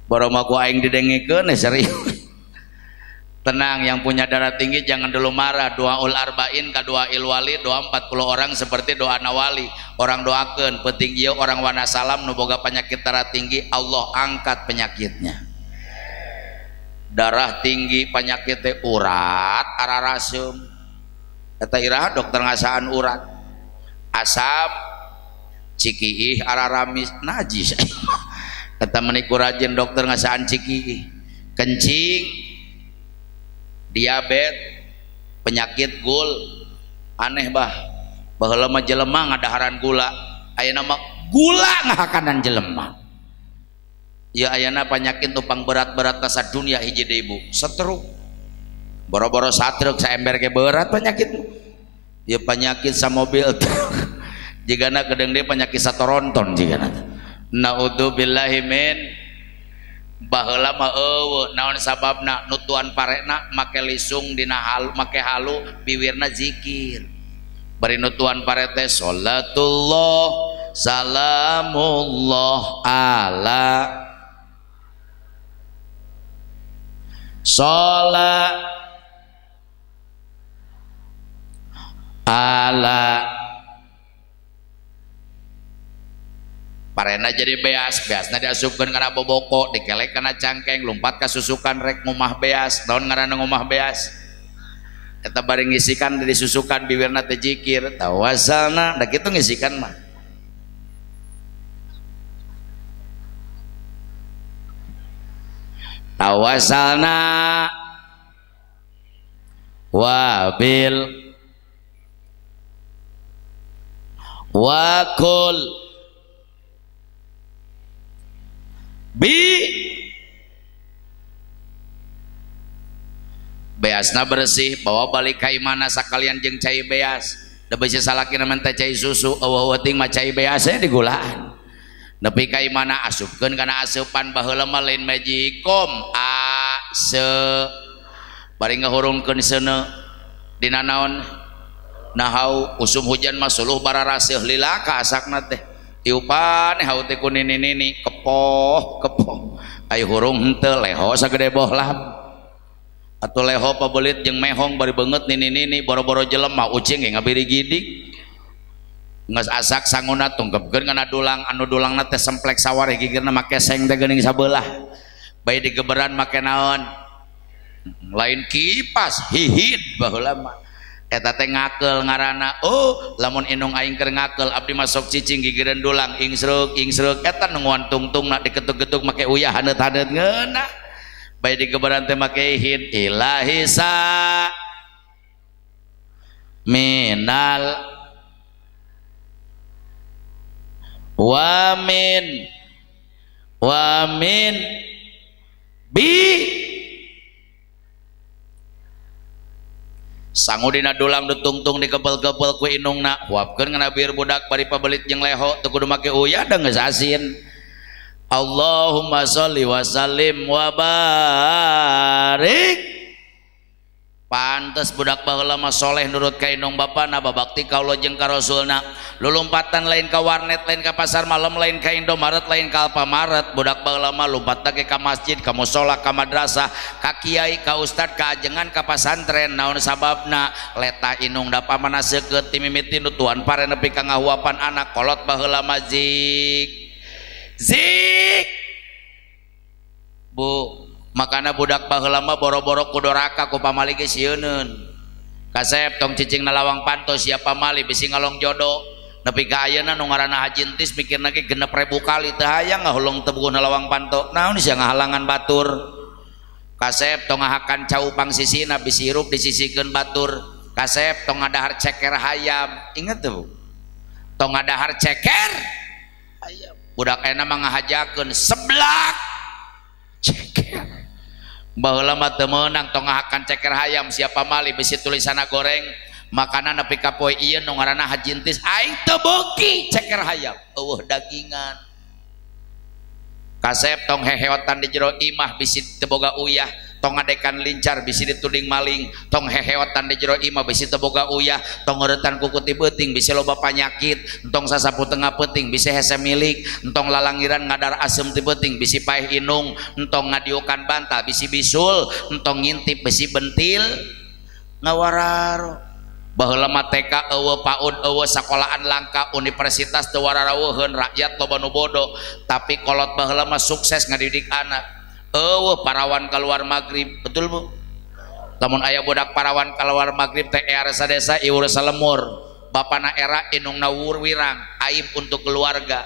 baroma ku aing didengikeun serius tenang yang punya darah tinggi jangan dulu marah doaul arba'in ka doail wali doa 40 orang seperti doa nawali orang doakeun penting ieu orang wana salam nu boga penyakit darah tinggi Allah angkat penyakitnya darah tinggi penyakit teh urat ararasum eta iraha dokter ngasaan urat asam cikiih araramis najis eta meniku rajin dokter ngasaan cikiih kencing diabetes penyakit gul aneh baheula mah jelema ngadaharan gula ayeuna mah gula ngahakanan jelema ya ayana penyakit tupang berat-berat nasa dunia hiji deui ibu stroke boro-boro satruk saember ge berat penyakit ya penyakit sa mobil jigana gedeng deui penyakit satoronton jigana naudzubillahi min baheula mah eueuh naon sababna nutuan parena make lisung dina halu make halu biwirna zikir bari nutuan pare teh salatullah salamullah ala sholat ala parena jadi beasna diasupkeun kana boboko dikelek kana cangkeng lumpat ka susukan rek ngumah beas naon ngaranna ngumah beas eta bari ngisikan disusukan bibirna teh zikir tawasalna da kitu ngisikan mah tawasalna wabil wakul bi beasna bersih bawa balik ka imana sakalian jeung cai beas da beusi salakina mah teh cai susu eueuh ting mah cai beasnya digulaan nepi ka imana asupkeun kana asupan baheula mah lain majikom bari ngahurungkeun seuneu dina naon nahau usum hujan mah suluh bararaseuh lila ka asakna teh iupan hau teh ku nini kepoh aya hurung henteu leho sagede bohlam atuh leho pabelit jeung mehong bari beungeut nini boro-boro jelema ucing ge ngabiri gidik nges asak sanguna tungkepkeun kana dulang anu dulangna teh semplek sawar gigirna make seng teh geuning sabelah bae digeberan make naon lain kipas hihid baheula mah eta teh ngakeul ngaranna oh lamun indung aing keur ngakeul abdi masuk cicing gigireun dulang ingsreuk eta nunguan tungtungna diketuk-ketuk make uyah haneut-haneut ngeunah bae digeberan teh make hihid ilahi sa minal wamin bi sangu dina dulang ditungtung dikepel-kepel ku inungna huapkeun ngana bir budak bari pabelit jeung leho teu kudu make uyah da geus asin. Allahumma sholli wa sallim wa barik. Pantes budak baheula mah soleh nurut ka indung bapana babakti ka Allah jeung ka Rasulna. Lulumpatan lain ka warnet, lain ka pasar malam, lain ka Indomaret, lain ka Alfamaret. Budak baheula mah lumpat ke ka masjid, ka mushola, ka madrasah, ka kiai, ka ustad, ka ajengan, ka pasantren. Naon sababna? Letah inung da pamana seukeut ti mimiti nu tuan pare nepi ka ngahuapan anak. Kolot baheula mah zik Bu, makana budak baheula mah boro-boro ku doraka ku pamali geus sieunneun. Kasep tong cicingna lawang panto sia pamali bisi ngalong jodoh. Nepi ka ayeuna nu ngaranna Haji Entis mikirna ge 6.000 kali teu hayang ngahulung teu bukuh lawang panto. Naon sia ngahalangan batur. Kasep tong ngahakan cau pangsisina bisi hirup disisikeun batur. Kasep tong ngadahar ceker hayam. Inget tuh. Tong ngadahar ceker hayam. Budak ayeuna mah ngahajakeun seblak ceker. Baheula mah teu meunang tong ngahakan ceker hayam siapa mali bisi tulisanna goreng makanan nepi ka poe ieu nu ngaranna Haji Entis aing teu beuki ceker hayam eueuh dagingan. Kasep tong heheotan di jero imah bisi teu boga uyah, tong ngadekan lincar bisi dituding maling, tong heheotan di jero imah bisi teu boga uyah, tong ngeuretan ku kuti beuting bisi loba panyakit, entong sasapu tengah peuting bisi hese milik, entong lalangiran ngadar asem ti beuting bisi paeh inung, entong ngadiukan bantal bisi bisul, entong ngintip bisi bentil ngawararo. Baheula mah TK eueuh PAUD eueuh sakolahan langka universitas teu wararaweuheun rakyat loba nu bodoh tapi kolot baheula mah sukses ngadidik anak. Eueuh parawan keluar magrib, betul Bu? Lamun aya budak parawan keluar magrib teh ear sadesa iur salemur, bapana era inungna wirang, aib untuk keluarga.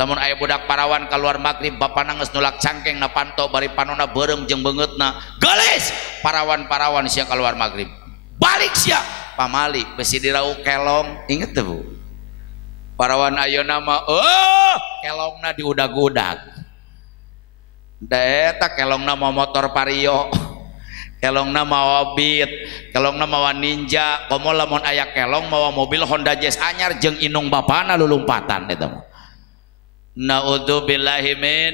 Lamun aya budak parawan keluar magrib bapana geus nulak cangkeng na panto bari panonna beureum jeung beungeutna. Gelis parawan-parawan sia keluar magrib. Balik sia pamali besi dirau kelong, inget tuh Bu? Parawan ayeuna mah kelongna diudag-udag. Da eta kelongna mah motor Vario, kelongna mawa Beat, kelongna mawa Ninja, komo lamun aya kelong mawa mobil Honda Jazz anyar jeung inung bapana lulumpatan eta mah. Naudzubillahi min.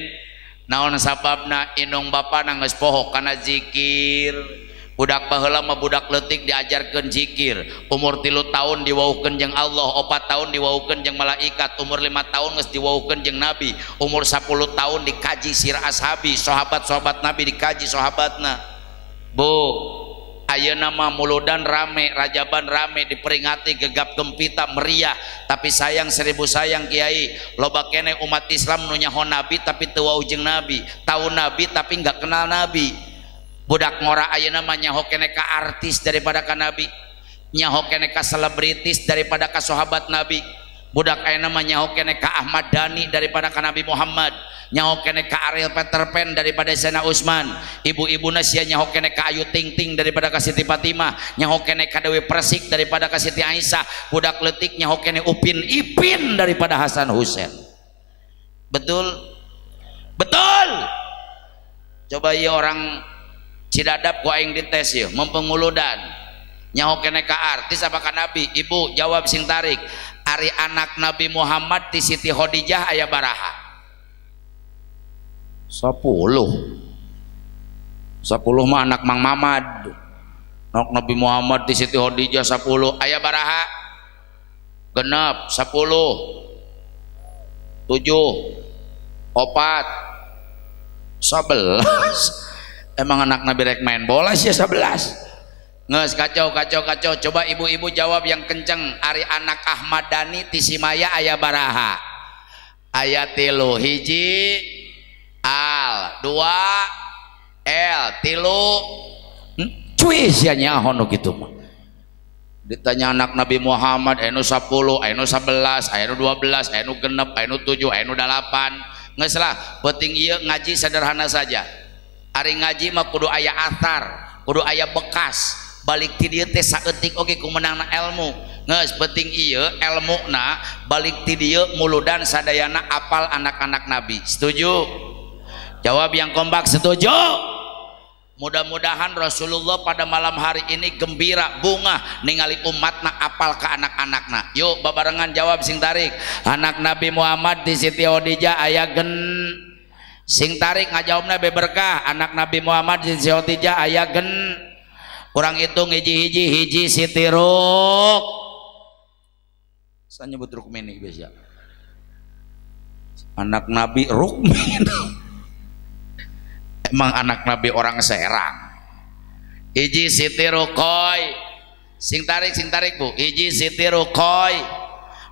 Naon sababna inung bapana geus poho kana zikir. Budak baheula mah budak leutik diajarkeun zikir. Umur 3 tahun diwauhkeun jeung Allah, 4 tahun diwauhkeun jeung malaikat, umur 5 tahun geus diwauhkeun jeung Nabi, umur 10 tahun dikaji sirah ashabi, sahabat-sahabat Nabi dikaji sahabatna. Bu, ayeuna mah muludan rame, rajaban rame, diperingati gegap gempita meriah, tapi sayang 1000 sayang Kiai, loba keneh umat Islam nu nyaho Nabi tapi teu wau jeung Nabi, tahu Nabi tapi enggak kenal Nabi. Budak ngora ayeuna mah nyaho keneh ka artis daripada ka Nabi, nyaho keneh ka selebritis daripada ka sahabat Nabi. Budak ayeuna mah nyaho keneh ka Ahmad Dhani daripada ka Nabi Muhammad, nyaho keneh ka Ariel Peter Pan daripada Sayyidina Utsman. Ibu-ibuna sia nyaho keneh ka Ayu Ting Ting daripada ka Siti Fatimah, nyaho keneh ka Dewi Persik daripada ka Siti Aisyah. Budak leutik nyaho keneh Upin Ipin daripada Hasan Husein. Betul? Betul. Coba ieu orang Cidadap ku aing dites yeuh mempenguludan nyaho keneh ka artis apa ka Nabi? Ibu jawab sing tarik. Ari anak Nabi Muhammad ti Siti Khadijah aya baraha? 10 mah anak Mang Mamad. Anak Nabi Muhammad ti Siti Khadijah 10 aya baraha? Genep 10 7 4 11. Emang anak Nabi rek main bola sih 11. Nges kacau. Coba ibu-ibu jawab yang kenceng. Ari anak Ahmad Dhani ti Simaya aya baraha? Aya 3. Hiji al, 2 l, 3 cuy sia nyaho nu kitu mah. Ditanya anak Nabi Muhammad anu 10, anu 11, anu 12, anu genep, anu 7, anu 8. Nges lah, penting ieu ngaji sederhana saja. Ari ngaji mah kudu aya athar, kudu aya bekas, balik ti dieu teh saeutik oge kumenangna ilmu. Geus penting ieu ilmuna balik ti dieu muludan sadayana apal anak-anak Nabi. Setuju? Jawab yang kompak setuju. Mudah-mudahan Rasulullah pada malam hari ini gembira bunga ningali umatna apal ke anak-anakna. Yuk babarengan jawab sing tarik. Anak Nabi Muhammad di Siti Khadijah aya gen. Sing tarik ngajawabna beberkah. Anak Nabi Muhammad di Siti Khadijah aya gen. Kurang hitung hiji Siti Ruk. Saya nyebut Rukmini biasa. Anak Nabi Rukmin. Emang anak Nabi orang Serang. Hiji Siti Rukoy. Sing tarik Bu. Hiji Siti Rukoy,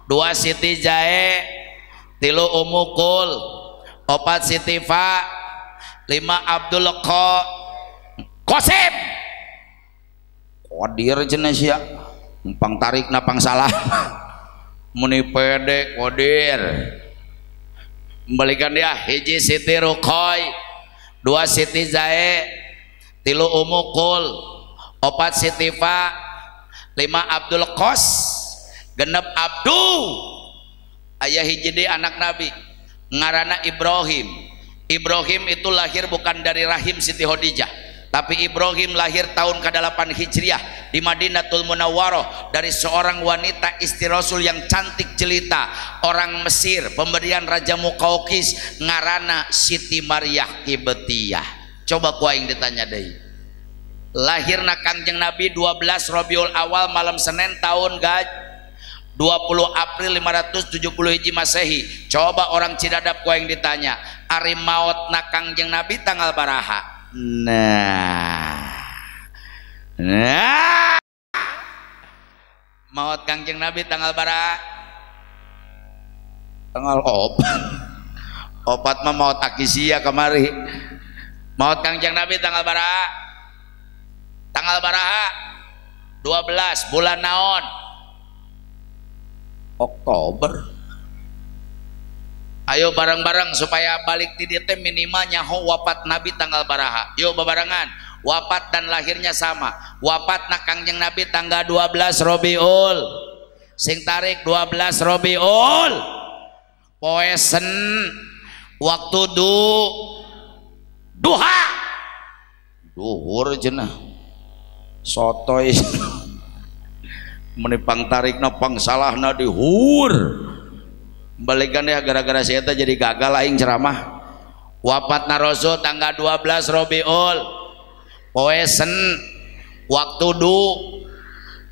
2 Siti Jae, 3 Umukul, 4 Siti Fa, 5 Abdul Qasim. Kodir jenis ya. Pang tarik napang salah. Muni pede kodir. Kembalikan dia. Hiji Siti Rukoy, 2 Siti Zae, 3 Umukul, 4 Siti Fa, 5 Abdul Qos, 6 Abdu. Ayah hiji di anak Nabi ngarana Ibrahim. Ibrahim itu lahir bukan dari rahim Siti Khadijah, tapi Ibrahim lahir tahun ke-8 Hijriah di Madinatul Munawwarah dari seorang wanita istri Rasul yang cantik jelita, orang Mesir, pemberian Raja Muqawqis, ngarana Siti Maryah Kibtiyah. Coba ku aing ditanya deui. Lahirna Kangjeng Nabi 12 Rabiul Awal malam Senin tahun 20 April 570 Hiji Masehi. Coba orang Cidadap ku aing ditanya, ari maotna Kangjeng Nabi tanggal baraha? Nah, maut Kangjeng Nabi tanggal bara? Tanggal opat mah maut akisia kemari. Maut Kangjeng Nabi tanggal bara? Tanggal baraha? 12 bulan naon? Oktober. Ayo bareng-bareng supaya balik ti dieu teh minimal nyaho wafat Nabi tanggal baraha. Yuk babarengan. Wafat dan lahirnya sama. Wafatna Kangjeng Nabi tanggal 12 Rabiul. Sing tarik 12 Rabiul. Poe Sen. Waktu duha. Duhur cenah. Sotoy. Menipang tarikna pangsalahna dihur. Balikan ya gara-gara saya jadi gagal aing ceramah. Wafatna Rasul tanggal 12 Rabiul. Poe Sen. Waktu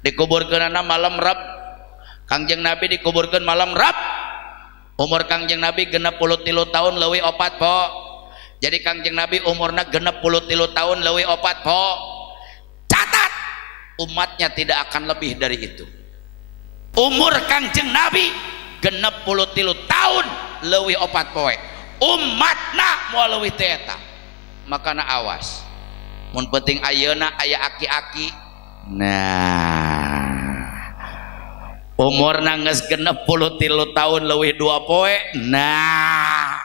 dikuburkeun malam Rab. Kangjeng Nabi dikuburkeun malam Rab. Umur Kangjeng Nabi 63 tahun leuwih 4 po. Jadi Kangjeng Nabi umurna 63 tahun leuwih 4 po. Catat, umatnya tidak akan lebih dari itu. Umur Kangjeng Nabi 63 tahun leuwih 4 poe. Umatna moal leuwih teh eta. Makana awas. Mun penting ayeuna aya aki-aki. Nah. Umurna geus 63 tahun leuwih 2 poe. Nah.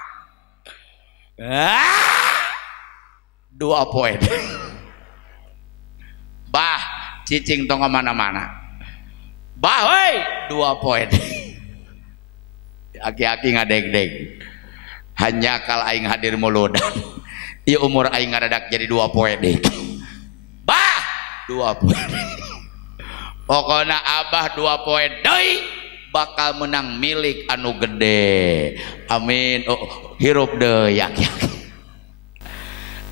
2 poe. Bah, cicing tong mana-mana. Bah we 2 poe. Aki-aki ngadeg-deg. Hanya kal aing hadir muludan. Ieu umur aing ngadadak jadi 2 poe deh. Bah 2 poe. Pokona abah 2 poe deui bakal menang milik anu gede. Amin. Oh, hirup deui aki-aki.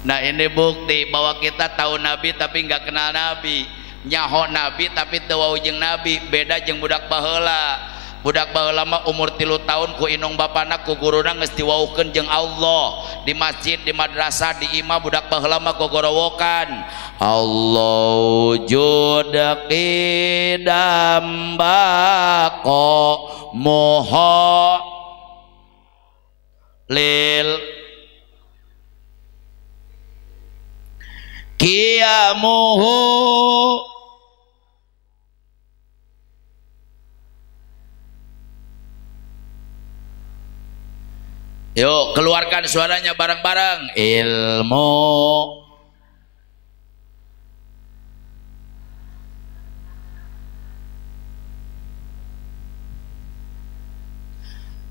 Nah ini bukti bahwa kita tahu Nabi tapi nggak kenal Nabi. Nyaho Nabi tapi teu wau jeung Nabi. Beda jeung budak baheula. Budak baheula mah umur 3 tahun ku inung bapana ku guruna geus diwauhkeun jeung Allah di masjid, di madrasah, di imah. Budak baheula mah gogorowokan Allah judaqi dambako moho lil kiamuhu. Yuk keluarkan suaranya bareng-bareng. Ilmu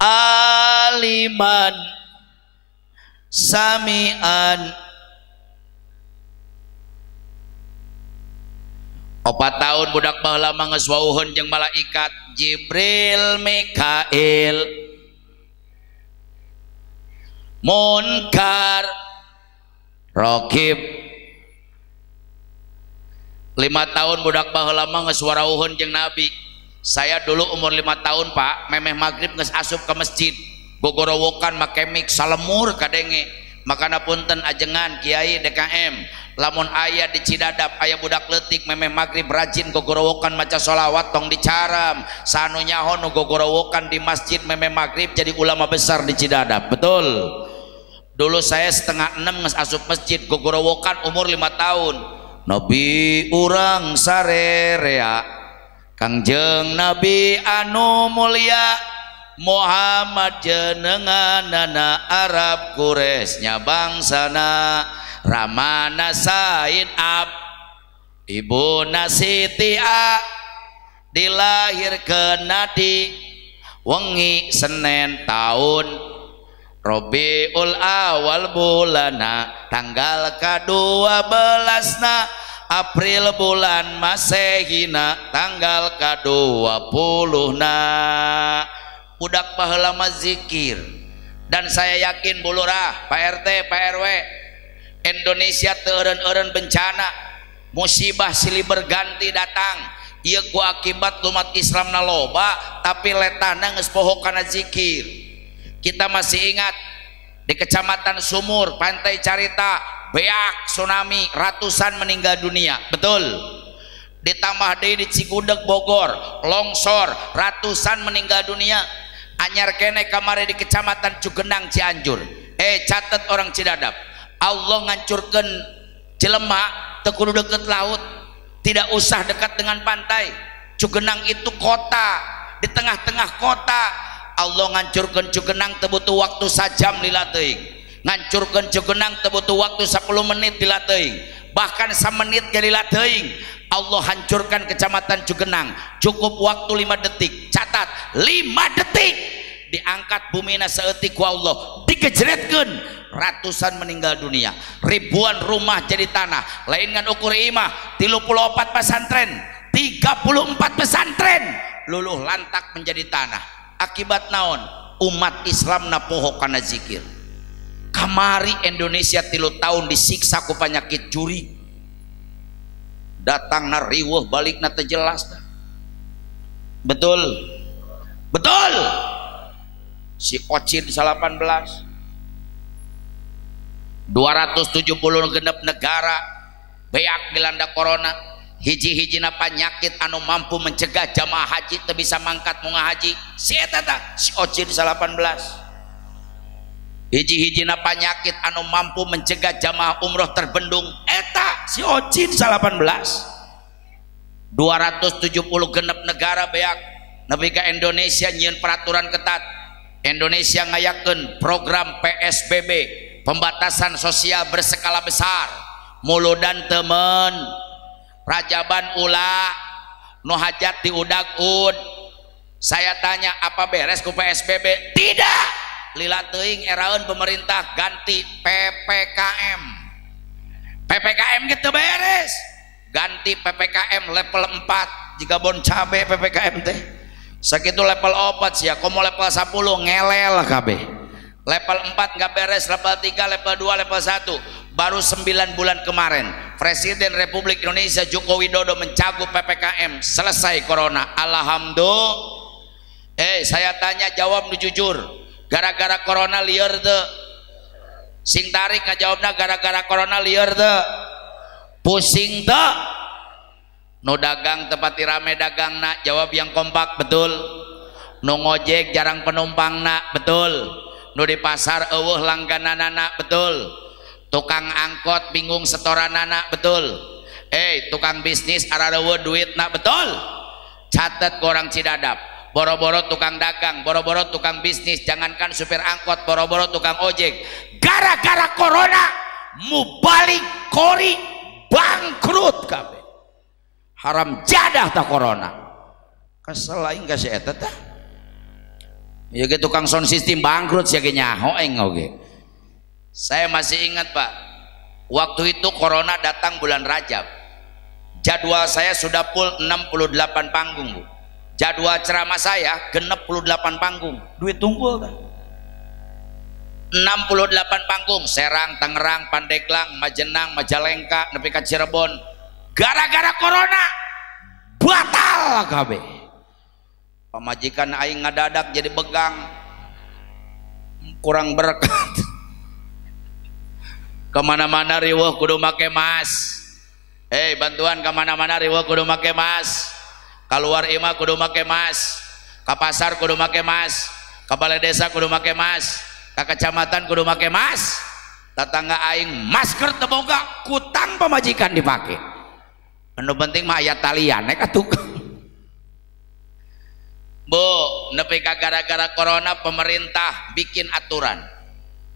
aliman samian 4 tahun budak baheula mah geus wauheun jeung malaikat Jibril, Mikail, Munkar, Raqib. 5 tahun budak baheula mah geus warawuhun jeung Nabi. Saya dulu umur 5 tahun Pak, memeh maghrib geus asup ke masjid, gogorowokan make mik salemur kadenge. Makana punten ajengan Kiai DKM, lamun aya di Cidadap aya budak leutik memeh maghrib rajin gogorowokan maca sholawat tong dicaram. Sanu nyaho nu gogorowokan di masjid memeh maghrib jadi ulama besar di Cidadap. Betul. Dulu saya setengah 6 geus asup masjid gogorowokan umur 5 tahun. Nabi urang sarerea Kangjeng Nabi anu mulia Muhammad jenenganana Arab Quraisy bangsana Ramana Said Ab Ibuna Siti A dilahirkeun di wengi Senen tahun Rabiul Awal bulana tanggal ke-12 April bulan Masehina tanggal ke-20 budak baheula mah zikir. Dan saya yakin bulurah Pak RT Pak RW Indonesia teu eureun-eureun bencana musibah silih berganti datang ieu ku akibat umat Islam na loba tapi letana geus poho kana zikir. Kita masih ingat di Kecamatan Sumur Pantai Carita beak tsunami ratusan meninggal dunia. Betul. Ditambah deui di Cigudeg Bogor longsor ratusan meninggal dunia. Anyar kene kamari di Kecamatan Cugenang Cianjur. Catet orang Cidadap, Allah ngancurkeun jelema teu kudu deket laut, tidak usah dekat dengan pantai. Cugenang itu kota, di tengah-tengah kota. Allah ngancurkeun Cugenang teu butuh waktu sajam lila teuing. Ngancurkeun Cugenang teu butuh waktu 10 menit lila teuing. Bahkan 1 menit ge lila teuing. Allah hancurkan Kecamatan Cugenang cukup waktu 5 detik. Catat 5 detik diangkat bumina saeutik ku Allah, digejretkeun ratusan meninggal dunia, ribuan rumah jadi tanah. Lain ngan ukur imah 34 pesantren, 34 pesantren luluh lantak menjadi tanah. Akibat naon? Umat Islam na poho kana zikir. Kamari Indonesia 3 tahun disiksa ku penyakit juri, datang na riweuh balik na teu jelas. Betul. Betul. Si Ocin 18 270 genep negara beak dilanda corona. Hiji-hijina panyakit anu mampu mencegah jamaah haji teu bisa mangkat munggah haji si eta tah si Ocin 18. Hiji-hijina panyakit anu mampu mencegah jamaah umroh terbendung eta si Ocin 18. 270 genep negara beak nepi ka Indonesia nyieun peraturan ketat. Indonesia ngayakeun program PSBB, pembatasan sosial berskala besar. Muludan temen Rajaban ulah nu hajat diudag-ud. Saya tanya apa beres ku PSBB? Tidak. Lila teuing eraeun pemerintah ganti PPKM. PPKM gitu beres. Ganti PPKM level 4 jika bon cabe PPKM teh. Sakitu level 4 sia komo level 10 ngelel kabeh. Level 4 nggak beres, level 3, level 2, level 1. Baru 9 bulan kemarin Presiden Republik Indonesia Joko Widodo mencagup PPKM, selesai corona. Alhamdulillah. Saya tanya jawab nu jujur. Gara-gara corona lieur teu? Sing tarik ngajawabna gara-gara corona lieur teu? Pusing teu? Nu dagang tepati rame dagangna, jawab yang kompak. Betul. Nu ngojek jarang penumpangna. Betul. Nu di pasar eueuh langgananana. Betul. Tukang angkot bingung setoranana. Betul. Tukang bisnis arareueuh duitna. Betul. Catet ku orang Cidadap, boro-boro tukang dagang, boro-boro tukang bisnis, jangankan supir angkot, boro-boro tukang ojek, gara-gara corona mubalik kori bangkrut kabeh. Haram jadah tak corona. Kesel aing ka si eta tah. Ya ge tukang sound system bangkrut sia ge nyaho aing oge. Saya masih ingat Pak, waktu itu corona datang bulan Rajab. Jadwal saya sudah full 68 panggung, Bu. Jadwal ceramah saya genep 68 panggung. Duit tunggul kan? 68 panggung, Serang, Tangerang, Pandeglang, Majenang, Majalengka, nepi ka Cirebon. Gara-gara corona batal kabeh. Pamajikan aing ngadadak jadi begang, kurang berkat. Kemana-mana riweuh kudu make mas. Bantuan kemana-mana riweuh kudu make mas. Keluar imah kudu make mas. Ka pasar kudu make mas. Ka balai desa kudu make mas. Ka kecamatan kudu make mas. Tetangga aing masker teu boga, kutang pamajikan dipake. Anu penting mah aya talian ka tukang. Bu, nepi ka gara-gara corona pemerintah bikin aturan,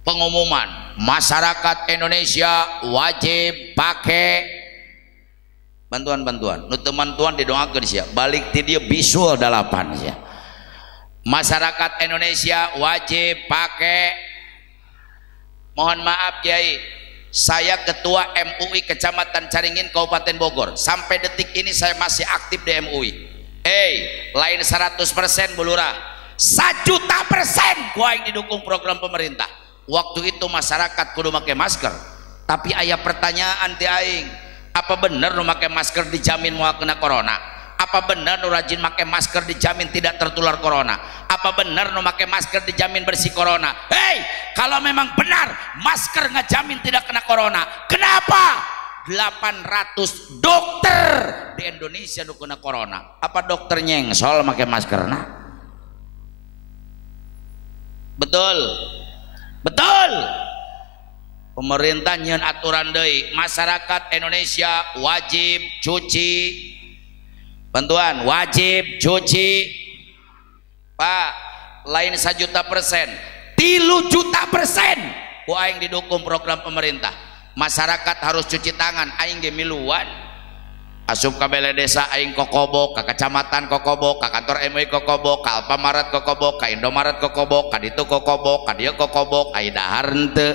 pengumuman masyarakat Indonesia wajib pakai bantuan-bantuan. Nu teu bantuan didoakeun sia, balik ti dieu visual 8 sia. Masyarakat Indonesia wajib pakai. Mohon maaf Kiai, saya ketua MUI Kecamatan Caringin Kabupaten Bogor. Sampai detik ini saya masih aktif di MUI. Lain 100% bulurah, 1.000.000% gua yang didukung program pemerintah. Waktu itu masyarakat kudu pakai masker. Tapi aya pertanyaan ti aing, apa bener nu make masker dijamin moal kena corona? Apa bener nu rajin make masker dijamin tidak tertular corona? Apa bener nu make masker dijamin bersih corona? Kalau memang benar masker ngejamin tidak kena corona, kenapa 800 dokter di Indonesia nu kena corona? Apa dokter nyengsol make masker? Nah, betul. Pemerintah nyeun aturan deui, masyarakat Indonesia wajib cuci. Bantuan wajib cuci. Pak, lain 1.000.000%, 3.000.000%. Ku aing didukung program pemerintah. Masyarakat harus cuci tangan. Aing ge miluan asup ka balai desa aing kokobok, ka kecamatan kokobok, ka kantor MUI kokobok, ka Alfamaret kokobok, ka Indomaret kokobok, ka ditu kokobok, ka dieu kokobok, ai dahar henteu.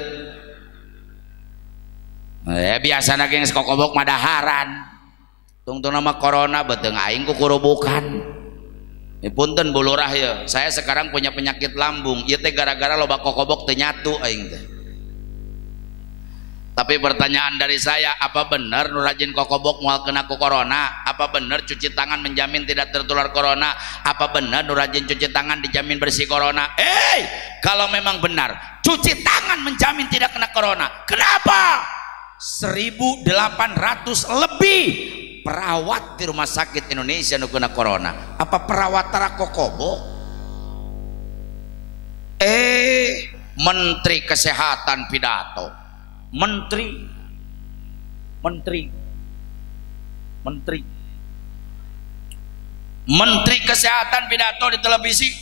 Biasana geus kokobok mah daharan. Tungtung nama corona beteung aing ku kurubukan. Punten bulurah ya, saya sekarang punya penyakit lambung. Ieu teh gara-gara loba kokobok teu nyatu aing teh. Tapi pertanyaan dari saya, apa benar nu rajin kokobok moal kena ku corona? Apa benar cuci tangan menjamin tidak tertular corona? Apa benar nu rajin cuci tangan dijamin bersih corona? Kalau memang benar cuci tangan menjamin tidak kena corona, kenapa 1.800 lebih perawat di rumah sakit Indonesia nu kena corona? Apa perawat tara kokobok? Menteri Kesehatan pidato. Menteri Kesehatan pidato di televisi.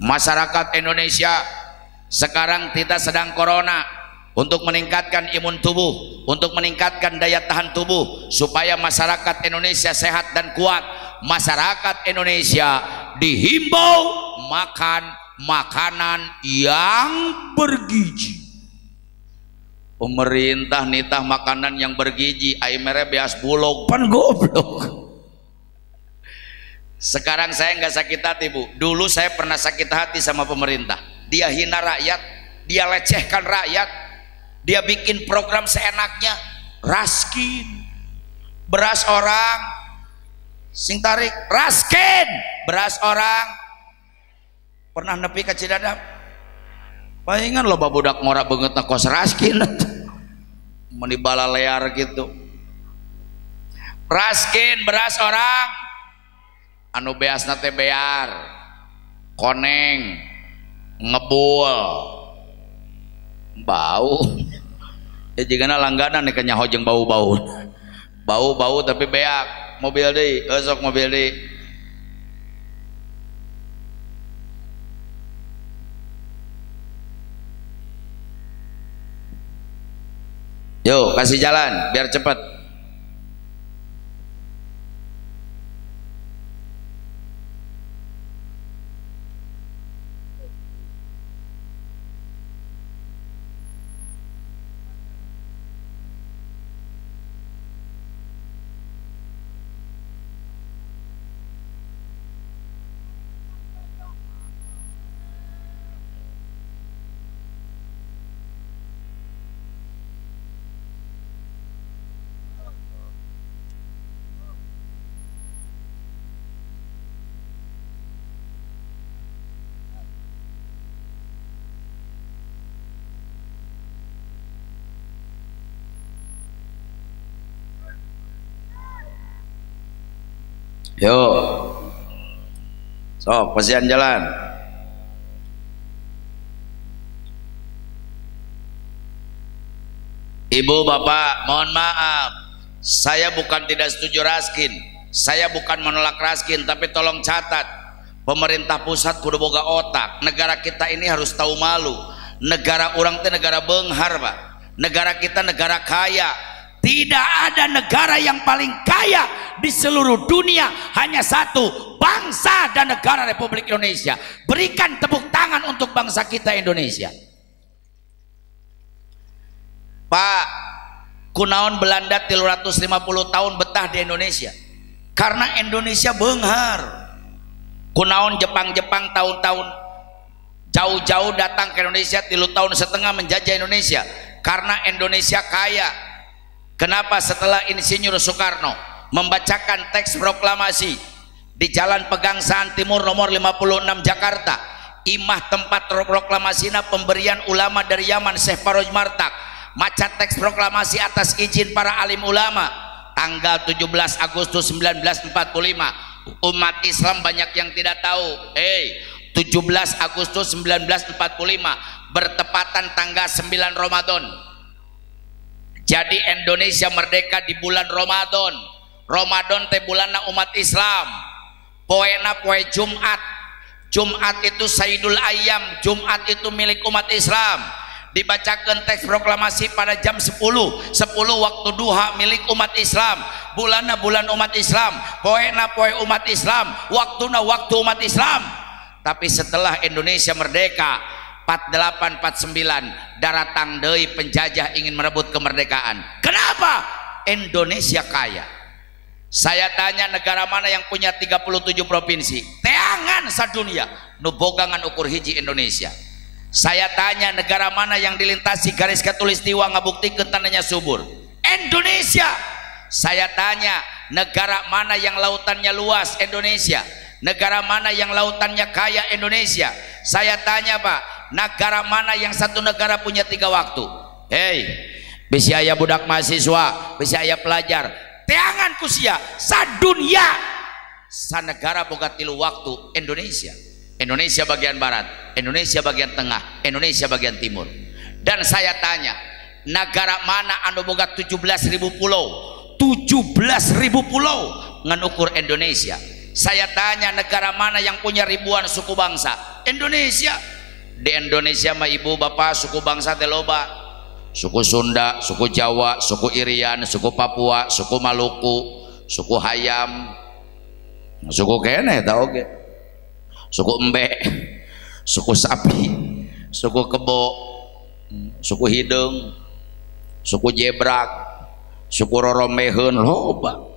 Masyarakat Indonesia sekarang kita sedang corona. Untuk meningkatkan imun tubuh, untuk meningkatkan daya tahan tubuh, supaya masyarakat Indonesia sehat dan kuat, masyarakat Indonesia dihimbau makan makanan yang bergizi. Pemerintah nitah makanan yang bergizi, aimere beas bulog pan goblok. Sekarang saya nggak sakit hati, Bu. Dulu saya pernah sakit hati sama pemerintah. Dia hina rakyat, dia lecehkan rakyat, dia bikin program seenaknya. Raskin beras orang, sing tarik raskin beras orang. Pernah nepi ka Cidadap, palingan loba budak ngora beungeut na kos raskin. Meni bala lear gitu. Raskin beras orang, anu beasna teh bear, koneng, ngebul, bau. Ya jigana langganan nih kenya hojeng bau-bau. Bau-bau tapi beak, mobil deui, esok mobil deui. Yo, kasih jalan biar cepet. Yuk. Sok, pasian jalan. Ibu, bapak, mohon maaf. Saya bukan tidak setuju raskin. Saya bukan menolak raskin, tapi tolong catat. Pemerintah pusat kudu boga otak. Negara kita ini harus tahu malu. Negara orang itu negara benghar, Pak. Negara kita negara kaya. Tidak ada negara yang paling kaya di seluruh dunia, hanya satu, bangsa dan negara Republik Indonesia. Berikan tepuk tangan untuk bangsa kita Indonesia. Pak, kunaon Belanda 350 tahun betah di Indonesia karena Indonesia benghar. Kunaon Jepang tahun-tahun jauh-jauh datang ke Indonesia 3,5 tahun menjajah Indonesia karena Indonesia kaya. Kenapa? Setelah Insinyur Soekarno membacakan teks proklamasi di Jalan Pegangsaan Timur nomor 56 Jakarta, imah tempat proklamasinya pemberian ulama dari Yaman Syekh Faroj Martak, maca teks proklamasi atas izin para alim ulama tanggal 17 Agustus 1945. Umat Islam banyak yang tidak tahu. 17 Agustus 1945 bertepatan tanggal 9 Ramadan. Jadi Indonesia merdeka di bulan Ramadan. Ramadan teh bulanna umat Islam. Poena poe Jumat. Jumat itu Sayyidul Ayyam. Jumat itu milik umat Islam. Dibacakan teks proklamasi pada jam 10 waktu duha milik umat Islam. Bulanna bulan umat Islam. Poena poe umat Islam. Waktuna waktu umat Islam. Tapi setelah Indonesia merdeka 48 49 daratang deui penjajah ingin merebut kemerdekaan. Kenapa? Indonesia kaya. Saya tanya, negara mana yang punya 37 provinsi? Teangan sadunia nu bogangan ukur hiji Indonesia. Saya tanya, negara mana yang dilintasi garis khatulistiwa ngabuktikeun tanahnya subur? Indonesia. Saya tanya, negara mana yang lautannya luas? Indonesia. Negara mana yang lautannya kaya? Indonesia. Saya tanya, Pak, negara mana yang satu negara punya 3 waktu? Bisa aya budak mahasiswa, bisa aya pelajar. Teangan kusia sadunia sanegara boga 3 waktu. Indonesia. Indonesia bagian barat, Indonesia bagian tengah, Indonesia bagian timur. Dan saya tanya, negara mana anu boga 17.000 pulau? 17.000 pulau ngan ukur Indonesia. Saya tanya, negara mana yang punya ribuan suku bangsa? Indonesia. Di Indonesia mah ibu bapak suku bangsa teh loba. Suku Sunda, suku Jawa, suku Irian, suku Papua, suku Maluku, suku Hayam, suku kene tau ge, suku Embe, suku Sapi, suku Kebo, suku Hidung, suku Jebrak, suku Roromeheun, loba.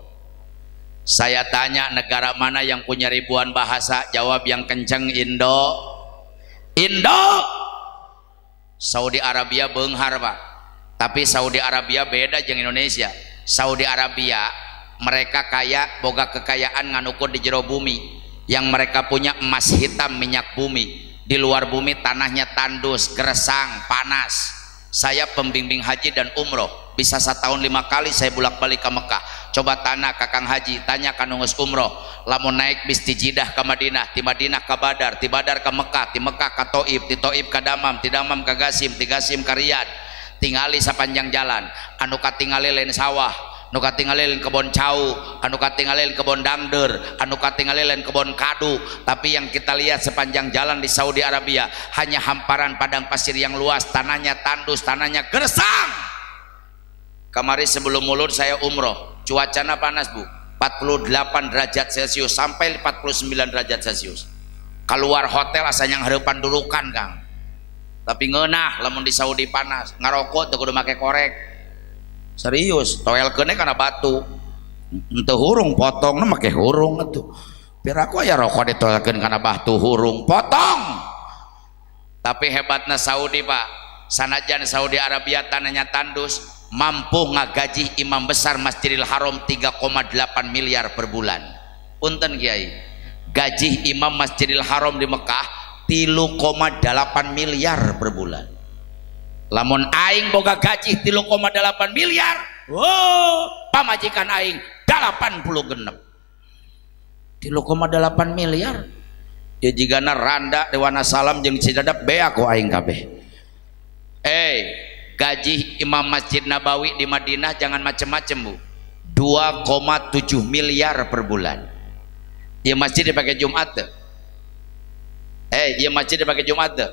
Saya tanya, negara mana yang punya ribuan bahasa? Jawab yang kenceng, Indo. Saudi Arabia benghar, Pak. Tapi Saudi Arabia beda jeung Indonesia. Saudi Arabia mereka kaya, boga kekayaan nganukur di jero bumi. Yang mereka punya emas hitam, minyak bumi. Di luar bumi tanahnya tandus, gersang, panas. Saya pembimbing haji dan umroh, bisa 1 tahun 5 kali saya bolak-balik ke Mekah. Coba tanah kakang haji, tanya kanungus umroh, lamun naik bis ti Jidah ke Madinah, ti Madinah ke Badar, ti Badar ke Mekah, ti Mekah ke Toib, ti Toib ke Damam, ti Damam ke Gasim, ti Gasim ke Riyadh. Tingali sapanjang jalan, anu katingali lain sawah, anu katingali lain kebon cau, anu katingali lain kebon dangder, anu katingali lain kebon kadu. Tapi yang kita lihat sepanjang jalan di Saudi Arabia hanya hamparan padang pasir yang luas, tanahnya tandus, tanahnya gersang. Kemarin sebelum mulut saya umroh, cuacanya panas, Bu, 48 derajat Celcius sampai 49 derajat Celcius. Keluar hotel asanya nghareupan durukan, Kang. Tapi ngeunah lamun di Saudi panas, ngarokok teu kudu make korek. Serius, toelkeunna kana batu. Henteu hurung potongna make hurung atuh. Piraku aya rokok ditoelkeun kana batu hurung, potong. Tapi hebatna Saudi, Pak. Sanajan Saudi Arabia tanahnya tandus, mampu ngagaji imam besar Masjidil Haram 3,8 miliar per bulan. Punten Kiai, gaji imam Masjidil Haram di Mekah 3,8 miliar per bulan. Lamun aing boga gaji 3,8 miliar, pamajikan aing 80 genep. 3,8 miliar. Ya jigana randa di Wanasalam jeung Cidadap bea ku aing kabeh. Gaji imam Masjid Nabawi di Madinah jangan macem-macem Bu, 2,7 miliar per bulan. Ya masjid dipakai Jumat tuh. Ya masjid dipakai Jumat tuh.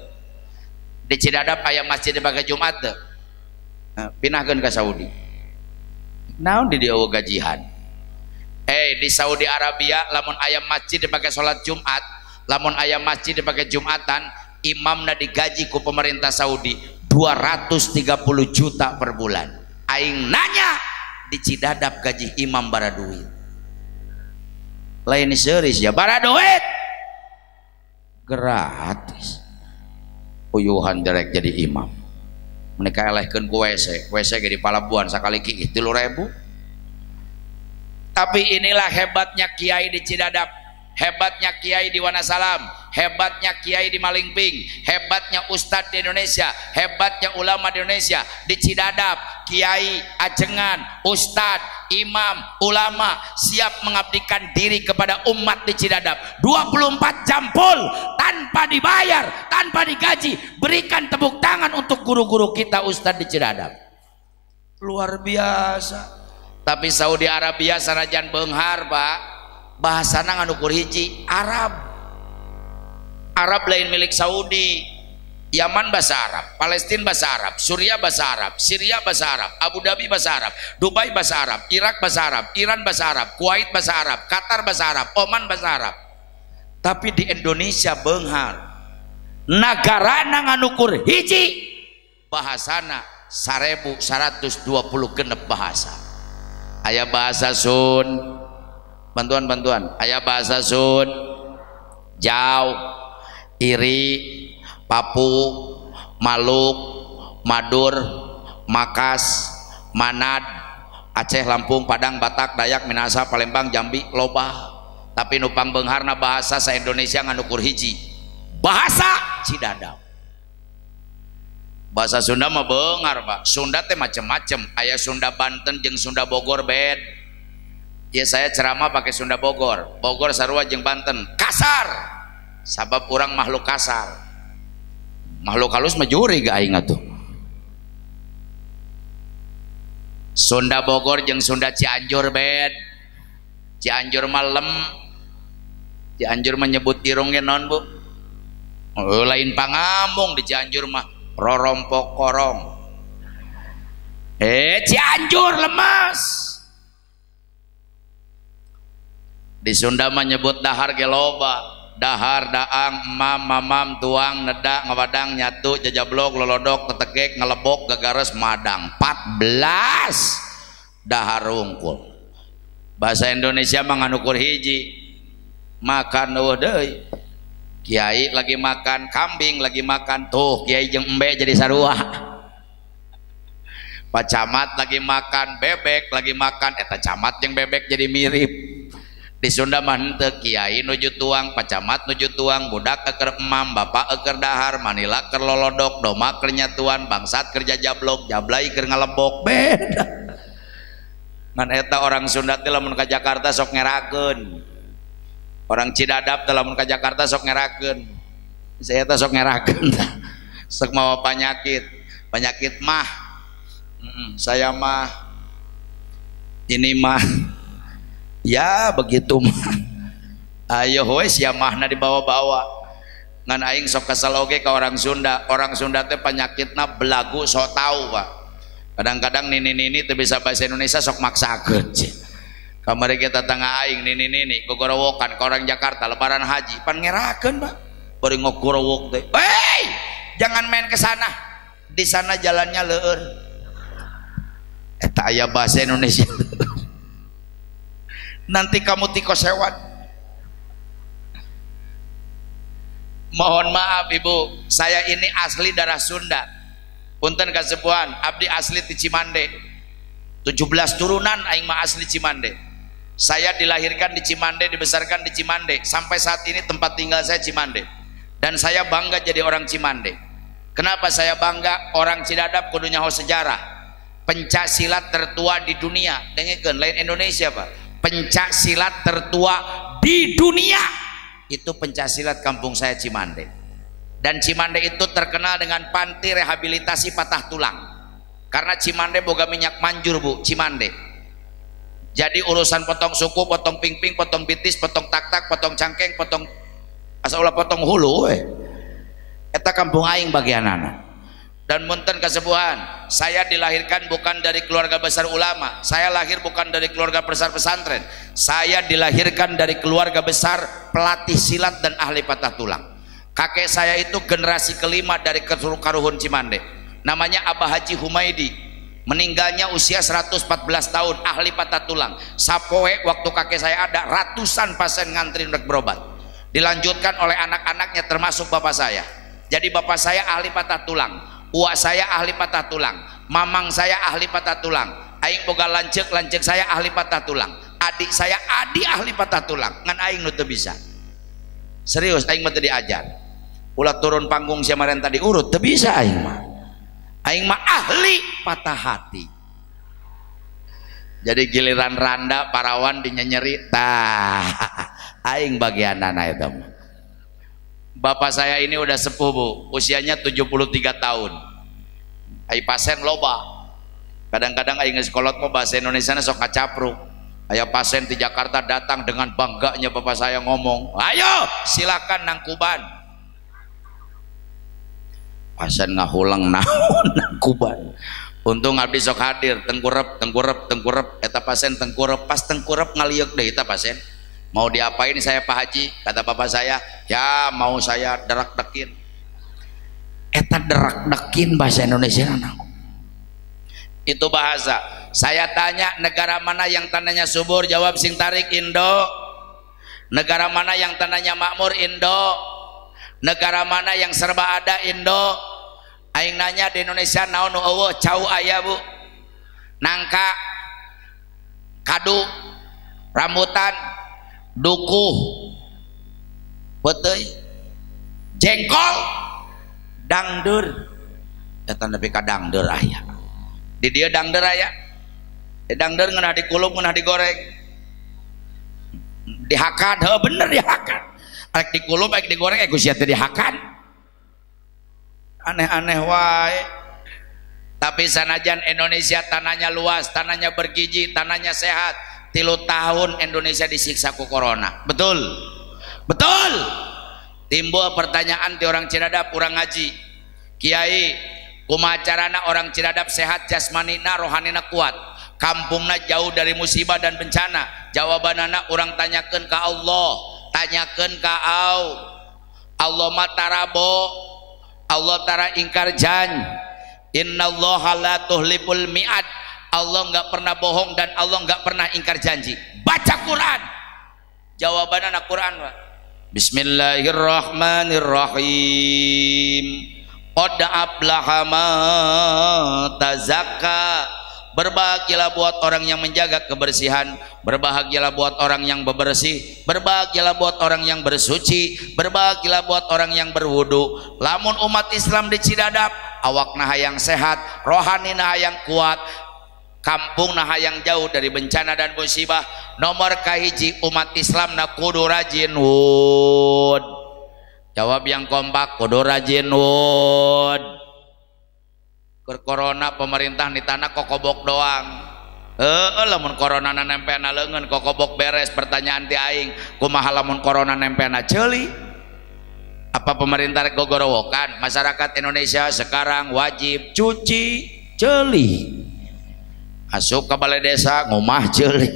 Di Cidadap aya masjid dipakai Jumat tuh. Pinahkeun ke Saudi. Naon di dieu gajihan. Di Saudi Arabia lamun aya masjid dipakai salat Jumat, lamun aya masjid dipakai Jumatan, imamna digaji ku pemerintah Saudi 230 juta per bulan. Aing nanya, di Cidadap gaji imam bara duit. Lain serius ya, bara duit gratis. Uyuhan direk jadi imam. Mereka elehkeun ku WC ge di Palabuhan sakali ki 3.000. Tapi inilah hebatnya kiai di Cidadap, hebatnya kiai di Wanasalam, hebatnya kiai di Malingping, hebatnya ustadz di Indonesia, hebatnya ulama di Indonesia. Di Cidadap kiai, ajengan, ustadz, imam, ulama siap mengabdikan diri kepada umat di Cidadap 24 jam full tanpa dibayar, tanpa digaji. Berikan tepuk tangan untuk guru-guru kita ustadz di Cidadap, luar biasa. Tapi Saudi Arabia sanajan beunghar Pak, bahasana nganukur hiji Arab. Arab lain milik Saudi. Yaman bahasa Arab, Palestina bahasa Arab, Suriah bahasa Arab, Syria bahasa Arab, Abu Dhabi bahasa Arab, Dubai bahasa Arab, Irak bahasa Arab, Iran bahasa Arab, Kuwait bahasa Arab, Qatar bahasa Arab, Oman bahasa Arab. Tapi di Indonesia beunghar, nagarana nganukur hiji, bahasana 1120 genep bahasa. Aya bahasa Sun, bantuan aya bahasa Sun, Jaw, Iri, Papu, Maluk, Madur, Makas, Manad, Aceh, Lampung, Padang, Batak, Dayak, Minahasa, Palembang, Jambi, loba. Tapi nupang beungharna bahasa sa Indonesia nganukur hiji, bahasa Cidadap. Bahasa Sunda mah beunghar Pak. Sunda teh macem-macem. Aya Sunda Banten jeung Sunda Bogor bed. Ya saya ceramah pakai Sunda Bogor. Bogor sarua jeung Banten kasar. Sabab urang makhluk kasar. Makhluk halus mah juri ga aing atuh. Sunda Bogor jeung Sunda Cianjur bed. Cianjur malem. Cianjur menyebut irungnya non Bu. Lain pangambung di Cianjur mah rorompok korong. Cianjur lemas. Di Sunda menyebut dahar geloba. Dahar, daang, emam, mamam, tuang, nedak, ngawadang, nyatu, jajablok, lolodok, tetegek, ngelebok, gagares, madang. 14 dahar rungkul. Bahasa Indonesia menganukur hiji. Makan deui. Kiai lagi makan kambing, lagi makan tuh kiai jeung embe jadi sarua. Pak Camat lagi makan bebek, lagi makan eta camat jeung bebek jadi mirip. Di Sunda mah henteu, kiai nuju tuang, Pak Camat nuju tuang, budak eker emam, bapak eker dahar, manila keur lolodok, doma keur nyatuan, bangsat kerja jablok, jablay keur ngalebok. Beda. Ngan eta orang Sunda teh lamun ka Jakarta sok ngerakeun. Orang Cidadap dalam ke Jakarta sok ngerakeun. Saya teh sok ngerakeun. Sok mawa penyakit mah. Saya mah ini mah ya begitu mah. Ayo we sia mahna dibawa-bawa. Ngan aing sok kesel oge ka orang Sunda. Orang Sunda teh penyakitna belagu sok tahu Pak. Kadang-kadang nini-nini teu bisa bahasa Indonesia sok maksakeun. Kamari kita tengah aing nini gogorowokan ke orang Jakarta lebaran haji pan ngerakeun Pak. Bari ngogorowok teh. Hei, jangan main ke sana. Di sana jalannya leueur. Eta aya bahasa Indonesia. Nanti kamu tikos hewan. Mohon maaf Ibu, saya ini asli darah Sunda. Punten kasepuhan, abdi asli di Cimande. 17 turunan aing mah asli Cimande. Saya dilahirkan di Cimande, dibesarkan di Cimande. Sampai saat ini tempat tinggal saya Cimande. Dan saya bangga jadi orang Cimande. Kenapa saya bangga? Orang Cidadap kudu nyaho sejarah. Pencak silat tertua di dunia. Dengekeun lain Indonesia Pak. Pencak silat tertua di dunia itu pencaksilat kampung saya Cimande. Dan Cimande itu terkenal dengan panti rehabilitasi patah tulang. Karena Cimande boga minyak manjur Bu, Cimande. Jadi urusan potong suku, potong pingping, potong bitis, potong tak-tak, potong cangkeng, potong asal ulah potong hulu eta kampung aing bagian anak. Dan munten kesepuhan, saya dilahirkan bukan dari keluarga besar ulama, saya lahir bukan dari keluarga besar pesantren, saya dilahirkan dari keluarga besar pelatih silat dan ahli patah tulang. Kakek saya itu generasi kelima dari Karuhun Cimande, namanya Abah Haji Humaidi, meninggalnya usia 114 tahun, ahli patah tulang. Sapoe waktu kakek saya ada ratusan pasien ngantri untuk berobat, dilanjutkan oleh anak-anaknya termasuk bapak saya. Jadi bapak saya ahli patah tulang, uak saya ahli patah tulang, mamang saya ahli patah tulang, aing boga lancek saya ahli patah tulang, adik saya ahli patah tulang, ngan aing nu teu bisa. Serius aing mah teu diajar. Ulah turun panggung siamaran tadi urut teu bisa aing mah. Aing mah ahli patah hati. Jadi giliran randa parawan dinyenyeri tah aing bagianana eta mah. Bapak saya ini udah sepuh Bu, usianya 73 tahun. Ai pasien loba. Kadang-kadang aing geus kolot mah bahasa Indonesia sok kacapruk. Aya pasien di Jakarta datang dengan bangganya bapak saya ngomong, "Ayo, silakan nangkuban." Pasien ngahulang naon nangkuban. Untung abdi sok hadir, tengkurep eta pasien tengkurep, pas tengkurep ngaliuk deui eta pasien. Mau diapain saya Pak Haji? Kata bapak saya, ya mau saya derak-dekin. Eta derak-dekin bahasa Indonesia nah. Itu bahasa. Saya tanya negara mana yang tanahnya subur, jawab sing tarik Indo. Negara mana yang tanahnya makmur, Indo. Negara mana yang serba ada, Indo. Aing nanya di Indonesia naon nu eueuh cau aya Bu. Nangka, kadu, rambutan, dukuh, beteuy, jengkol, dangdeur. Eta nepi ka dangdeur aya. Di dieu dangdeur aya. Di dangdeur ngeunah dikulum, ngeunah digoreng. Dihakan, heuh bener dihakan. Arek dikulum, arek digoreng, ku sia teh dihakan. Aneh-aneh wae. Tapi sanajan Indonesia tanahnya luas, tanahnya bergizi, tanahnya sehat, 3 tahun Indonesia disiksa ku corona. Betul? Betul. Timbul pertanyaan di orang Ciradap, orang ngaji, Kiai, kumaha carana orang Ciradap sehat jasmanina, rohanina kuat, kampungna jauh dari musibah dan bencana? Jawabanana orang tanyakeun ka Allah, tanyakeun ka Allah mah tarabo, Allah tara ingkar jan. Innallaha la tuhliful mi'ad. Allah enggak pernah bohong dan Allah enggak pernah ingkar janji. Baca Quran. Jawabannya Quran. Bismillahirrahmanirrahim. Qad aflaha man tazakka. Berbahagialah buat orang yang menjaga kebersihan, berbahagialah buat orang yang bebersih, berbahagialah buat orang yang bersuci, berbahagialah buat orang yang berwudu. Lamun umat Islam di Cidadap, awakna hayang sehat, rohanina hayang kuat, kampungna hayang jauh dari bencana dan musibah. Nomor kahiji umat Islam na kudu rajin wud. Jawab yang kompak, kudu rajin wud. Ke corona pemerintah di tanah kokobok doang. Lamun corona nempena leungeun kokobok beres. Pertanyaan ti aing, kumaha lamun corona nempena ceuli? Apa pemerintah gogorowokan? Masyarakat Indonesia sekarang wajib cuci ceuli. Asup ke balai desa ngomah ceuli.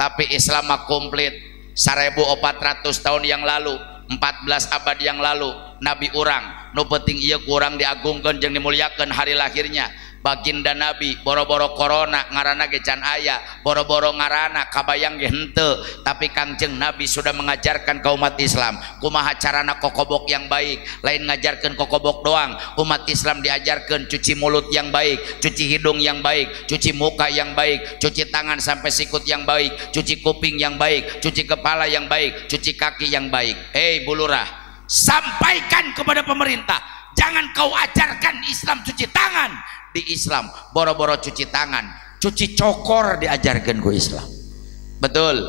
Tapi Islam mah komplit. 1400 tahun yang lalu, 14 abad yang lalu, Nabi urang nu penting ieu kurang diagungkeun jeung dimuliakeun hari lahirnya baginda Nabi. Boro-boro corona ngaranna ge can aya, boro-boro ngaranna kabayang ge henteu, tapi Kangjeng Nabi sudah mengajarkan ke umat Islam kumaha carana kokobok yang baik. Lain ngajarkeun kokobok doang, umat Islam diajarkeun cuci mulut yang baik, cuci hidung yang baik, cuci muka yang baik, cuci tangan sampai sikut yang baik, cuci kuping yang baik, cuci kepala yang baik, cuci kaki yang baik. Hei bulurah, sampaikan kepada pemerintah, jangan kau ajarkan Islam cuci tangan. Di Islam boro-boro cuci tangan, cuci cokor diajarkan ku Islam. Betul.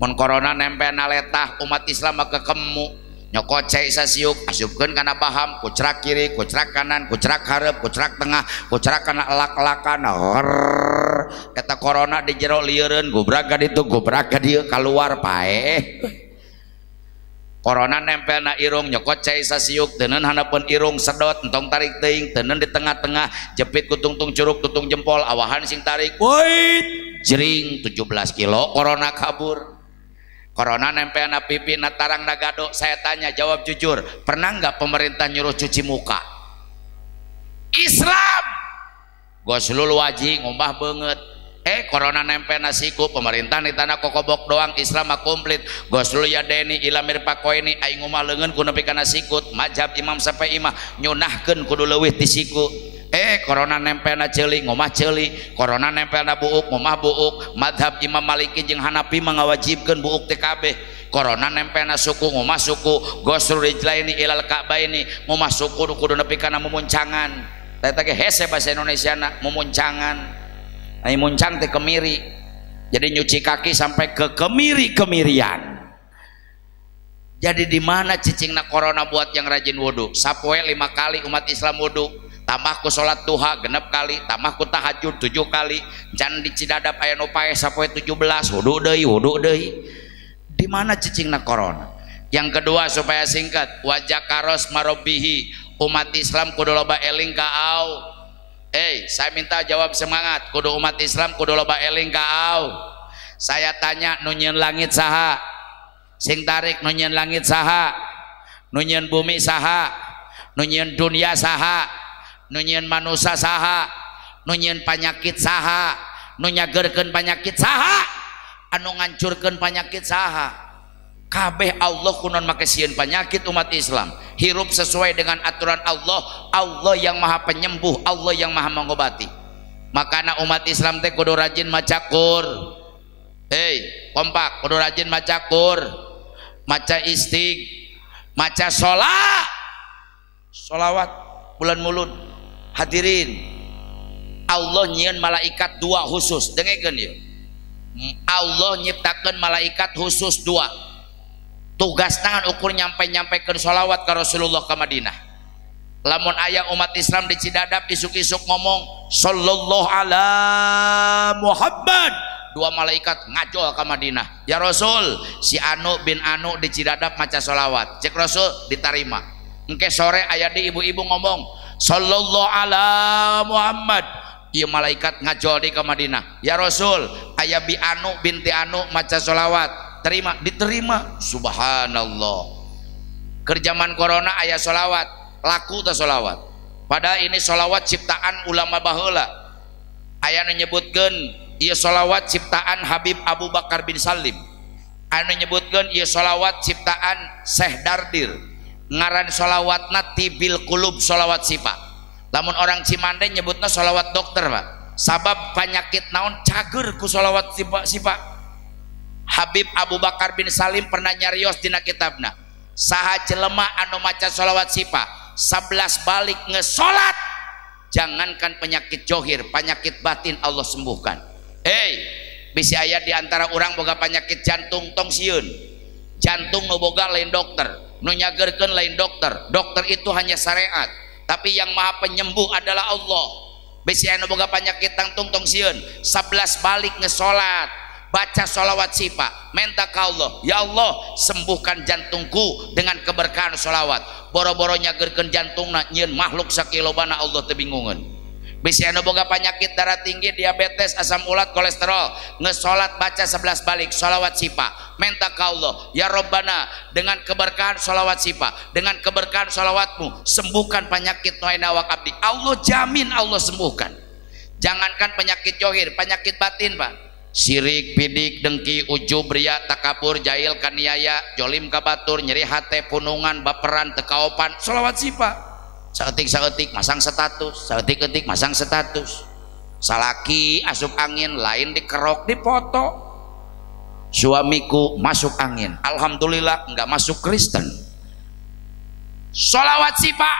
mun corona nempel na letah umat Islam ke kemu nyokocai sasiuk asupkeun kana baham kucerak kiri kucerak kanan kucerak hareup kucerak tengah kucerak kana elak-elakan eta corona di jero lieureun gubraga ditu gubraga dieu keluar pae corona nempel na irung nyokocai sasiuk teuneun hanapeun irung sedot entong tarik teuing teuneun di tengah-tengah jepit ku tungtung curug tutung jempol awahan sing tarik woi jering 17 kilo corona kabur. Corona nempel na pipi na tarang na gado. Saya tanya jawab jujur, pernah nggak pemerintah nyuruh cuci muka? Islam goslul wajib ngubah banget. Corona nempel na siku pemerintah di tanah kokobok doang Islam mah komplit. Goslul ya deni ilamir pakoini aing ngumah leungeun ku nepi kana sikut mazhab Imam Syafi'i mah nyunahkeun kudu leuwih ti siku. Corona nempel na ceuli ngomah ceuli, corona nempel na buuk ngomah buuk. Madhab Imam Maliki jeung Hanafi mengawajibkeun buuk TKB. Corona nempel na suku ngomah suku. Gosrul rijlaini ilal ka'baini ngomah suku kudu nepi kana mumuncangan. Eta ge hese bahasa Indonesiana mumuncangan. Ai muncang teh kemiri. Jadi nyuci kaki sampai ke kemiri-kemirian. Jadi di mana cicingna corona buat yang rajin wudu? Sapoe 5 kali umat Islam wudu. Tambah ku sholat duha 6 kali, tambah ku tahajud 7 kali, can di Cidadap aya nu pae sapoe 17, wudu deui. Di mana cicingna corona? Yang kedua supaya singkat, wajah karos marobihi, umat Islam kudu loba eling ka au. Saya minta jawab semangat, kudu umat Islam kudu loba eling ka au. Saya tanya nu nyieun langit saha? Sing tarik nu nyieun langit saha? Nu nyieun bumi saha? Nu nyieun dunia saha? Nu nyieun manusia saha? Nu nyieun panyakit saha? Nu nyagerkeun panyakit saha? Anu ngancurkeun panyakit saha? Kabeh Allah kunon make sieun panyakit umat Islam. Hirup sesuai dengan aturan Allah. Allah yang maha penyembuh, Allah yang maha mengobati. Makana umat Islam teh kudu rajin maca Qur. Kompak kudu rajin maca Qur, maca maca sholawat bulan mulud. Hadirin, Allah nyieun malaikat 2 khusus. Dengekeun ieu. Allah nyiptakeun malaikat khusus 2. Tugas tangan ukur nyampe-nyampekeun sholawat ka Rasulullah ka Madinah. Lamun aya umat Islam di Cidadap isuk-isuk ngomong sallallahu ala Muhammad, 2 malaikat ngajol ka Madinah. Ya Rasul, si Anu bin Anu di Cidadap maca sholawat. Cek Rasul diterima. Engke sore aya di ibu-ibu ngomong sallallahu ala Muhammad, ieu malaikat ngajol di ka Madinah. Ya Rasul, aya bi Anu binti Anu maca sholawat. Terima, diterima. Subhanallah. Kerjaman corona aya sholawat, laku teh sholawat. Padahal ini sholawat ciptaan ulama baheula. Aya nu nyebutkeun ieu sholawat ciptaan Habib Abu Bakar bin Salim. Anu nyebutkeun ieu sholawat ciptaan Syekh Dardir. Ngaran sholawatna tibil kulub sholawat sipa. Lamun orang Cimande nyebutna sholawat dokter Pak. Sabab penyakit naon cager ku sholawat sipa. Habib Abu Bakar bin Salim pernah nyarios dina kitabna. Saha jelema anu maca sholawat sipa 11 balik ngesolat, jangankan penyakit johir, penyakit batin Allah sembuhkan. Bisi aya di antara orang boga penyakit jantung tong sieun. Jantung nu boga lain dokter, nu nyagerkeun lain dokter. Dokter itu hanya syariat, tapi yang maha penyembuh adalah Allah. Bisi aya nu boga penyakit jantung tong sieun 11 balik ngesolat, baca sholawat sipa, minta ke Allah, ya Allah sembuhkan jantungku dengan keberkahan sholawat. Boro-boro nyagerkeun jantungna nyieun makhluk sakilobana Allah teu bingungeun. Bisi anu boga penyakit darah tinggi, diabetes, asam urat, kolesterol, ngesolat baca 11 balik sholawat sipa, minta ke Allah, ya Rabbana dengan keberkahan sholawat sipa, dengan keberkahan sholawatmu sembuhkan penyakit nuaina awak abdi. Allah jamin Allah sembuhkan. Jangankan penyakit johir, penyakit batin Pak, sirik, bidik, dengki, ujub, ria, takabur, jahil, kaniaya, jolim, kabatur, nyeri hate, punungan, baperan, tekaopan, sholawat sipa. Saeutik masang status, saeutik-eutik masang status. Salaki asup angin, lain dikerok, dipoto. Suamiku masuk angin, alhamdulillah enggak masuk Kristen. Sholawat sipa.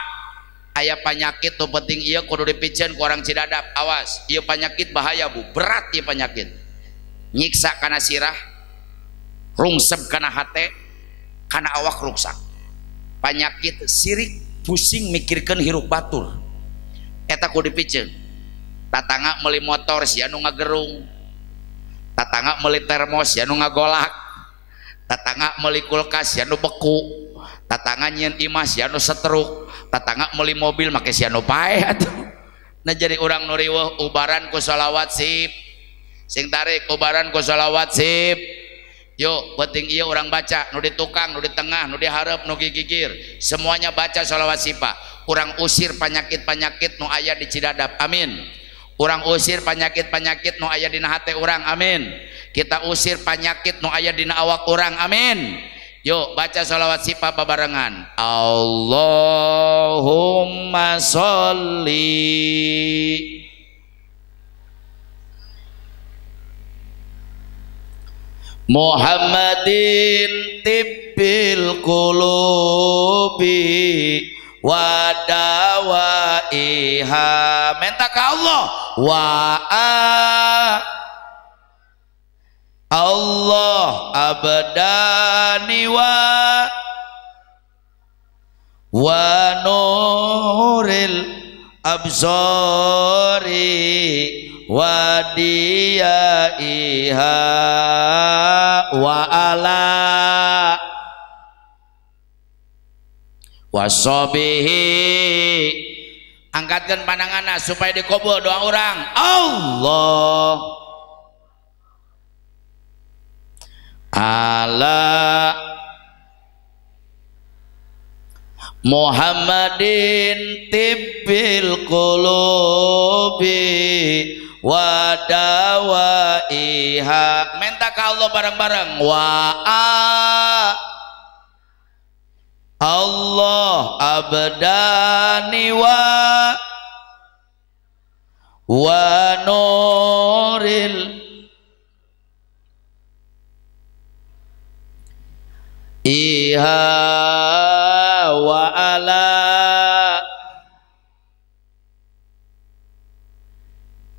Aya penyakit tuh penting ieu kudu dipicen ku orang Cidadap. Awas, ieu penyakit bahaya Bu, berat ieu penyakit. Nyiksa kana sirah, rungsep kana hate kana awak ruksak panyakit sirik pusing mikirkan hirup batur eta kudu dipiceun tatangga meuli motor sia nu ngagerung tatangga meuli termos sia nu ngagolak tatangga meuli kulkas sia nu beku tatangga nyieun imah sia nu setruk tatangga meuli mobil make sia nu paeh atuh nah jadi urang nu riweuh ubaran ku sholawat sip sing tarik ubaran ku sholawat sip yuk penting iya orang baca nu di tukang nu di tengah nu di hareup nu gigigir semuanya baca sholawat sipa orang usir penyakit-penyakit nu aya di Cidadap amin orang usir penyakit-penyakit nu aya dina hate orang amin kita usir penyakit nu aya dina awak orang amin yuk baca sholawat sipa babarengan Allahumma sholli Muhammadin tibbil qulubi wa dawaiha minta ke Allah Allah abdani wa nuril absari wa diyaiha wa ala wasobihi angkatkan pandanganna supaya dikabul doa orang Allah ala Muhammadin tibbil qulubi wa dawaiha minta ke Allah bareng-bareng Allah abdani wa nuril iha wa ala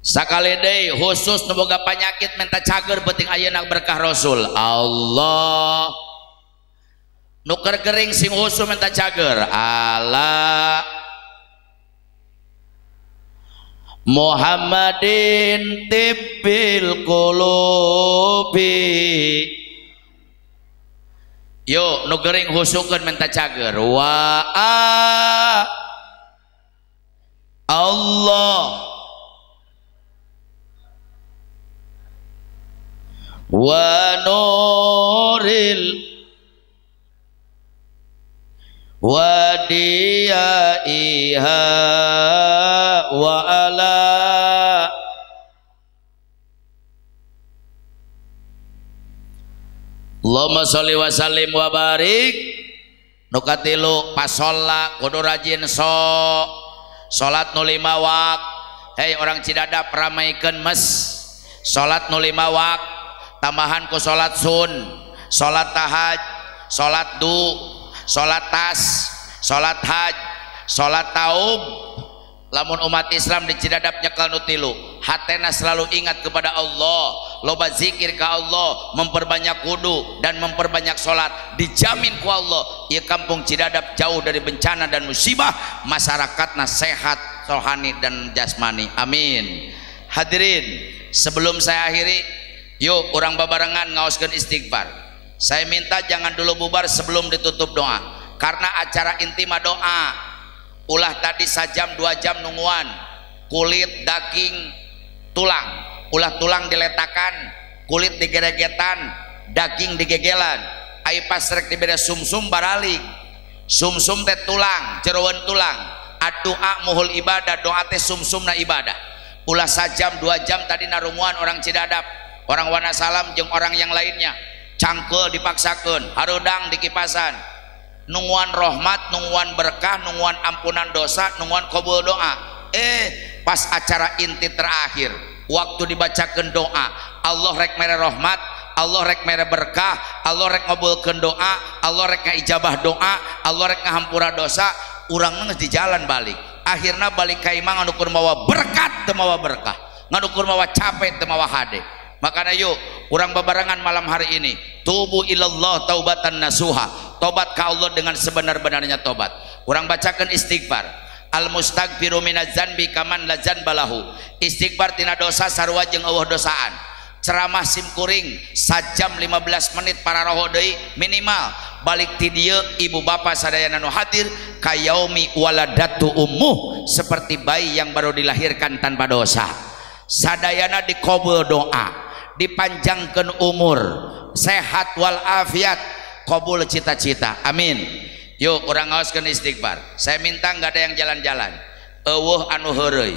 sakali deui khusus nu boga penyakit minta cager penting ayeuna berkah Rasul Allah nu keur gering sing khusus minta cager ala Muhammadin tibbil qulubi yuk nu gering husukeun minta cager wa Allah wa nuril wa diyaiha wa ala Allahumma sholli wa sallim wa barik nu katilu pasolla kudu rajin salat nu 5 waqt hei orang Cidadap ramaikan mes salat nu 5 waqt tambahan ku salat sun salat tahaj salat du salat tas salat haj salat taub lamun umat Islam di Cidadap nyekel nu tilu hatena selalu ingat kepada Allah loba zikir ke Allah memperbanyak wudu dan memperbanyak salat dijamin ku Allah ieu kampung Cidadap jauh dari bencana dan musibah masyarakatna sehat rohani dan jasmani amin hadirin sebelum saya akhiri yuk orang babarengan ngaoskeun istighfar saya minta jangan dulu bubar sebelum ditutup doa karena acara intima doa ulah tadi sajam 2 jam nungguan kulit daging tulang ulah tulang diletakan kulit digeregetan daging digegelan ai pasrek dibere sumsum baralik sumsum teh tulang jeroan tulang doa muhul ibadah doa teh sumsumna ibadah ulah sajam 2 jam tadi narumuan orang Cidadap orang Wanasalam jeung orang yang lainnya cangkel dipaksakeun harudang di kipasan nungguan rahmat nungguan berkah nungguan ampunan dosa nungguan qabul doa pas acara inti terakhir waktu dibacakeun doa Allah rek mere rahmat Allah rek mere berkah Allah rek ngabulkeun doa Allah rek ngaijabah doa Allah rek ngahampura dosa urang geus di jalan balik akhirna balik ka imah nganukur mawa berkat teu mawa berkah nganukur mawa capek teu mawa hade makanya yuk urang babarengan malam hari ini tubu ilallah taubatan nasuha, tobat ka Allah dengan sebenar-benarnya tobat. Urang bacakan istighfar. Al mustaghfiru minaz zanbi kaman la zanbalahu. Istighfar tina dosa sarua jeung eueuh dosaan. Ceramah simkuring sajam 15 menit para roho deui minimal. Balik ti dieu ibu bapa sadayana nu hadir kayaumi waladatu ummuh, seperti bayi yang baru dilahirkan tanpa dosa. Sadayana dikabul doa, dipanjangkeun umur, sehat wal afiat, kabul cita-cita. Amin. Yuk urang ngaoskeun istighfar. Saya minta enggak ada yang jalan-jalan. Eueuh anu heureuy.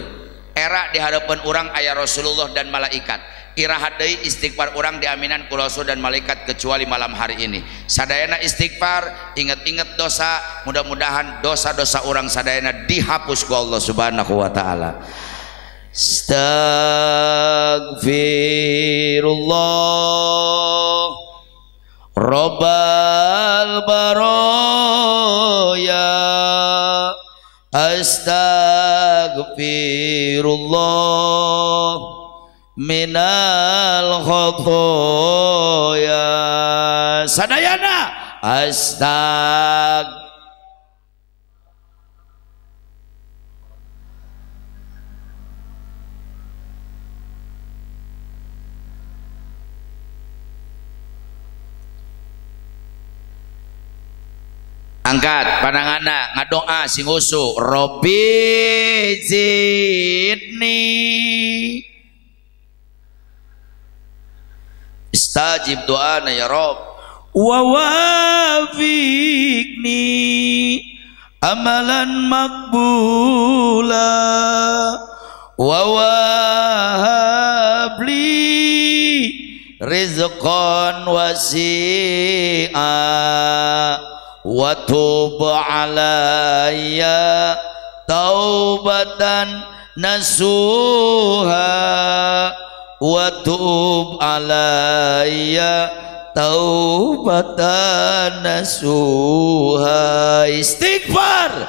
Era di hadapan urang aya Rasulullah dan malaikat. Iraha deui istighfar urang diaminan ku Rasul dan malaikat kecuali malam hari ini. Sadayana istighfar, ingat-ingat dosa, mudah-mudahan dosa-dosa urang sadayana dihapus ku Allah Subhanahu wa taala. Astaghfirullah Rabbal baraya, astaghfirullah minal khotoya. Sadayana angkat pandanganna ngadoa sing husu. Robbi zidni istajib doana ya Rob wa wafiqni amalan makbula wa wahabli rizqan wasi'a wa tub alayya taubatan nasuha wa tub alayya taubatan nasuha. Istighfar.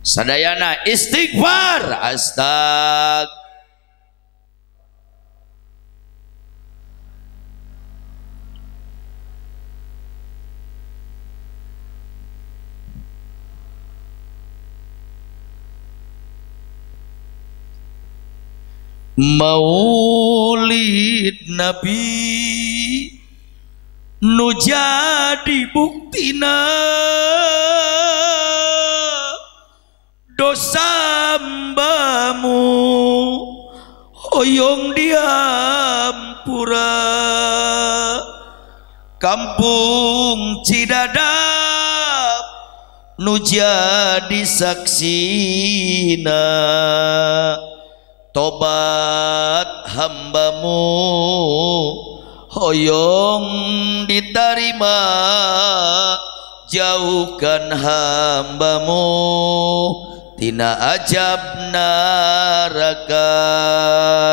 Sadayana istighfar. Maulid Nabi nu jadi buktina dosa mbamu hoyong diampura kampung Cidadap nu jadi saksina tobat hambamu hoyong diterima jauhkan hambamu tina ajab neraka.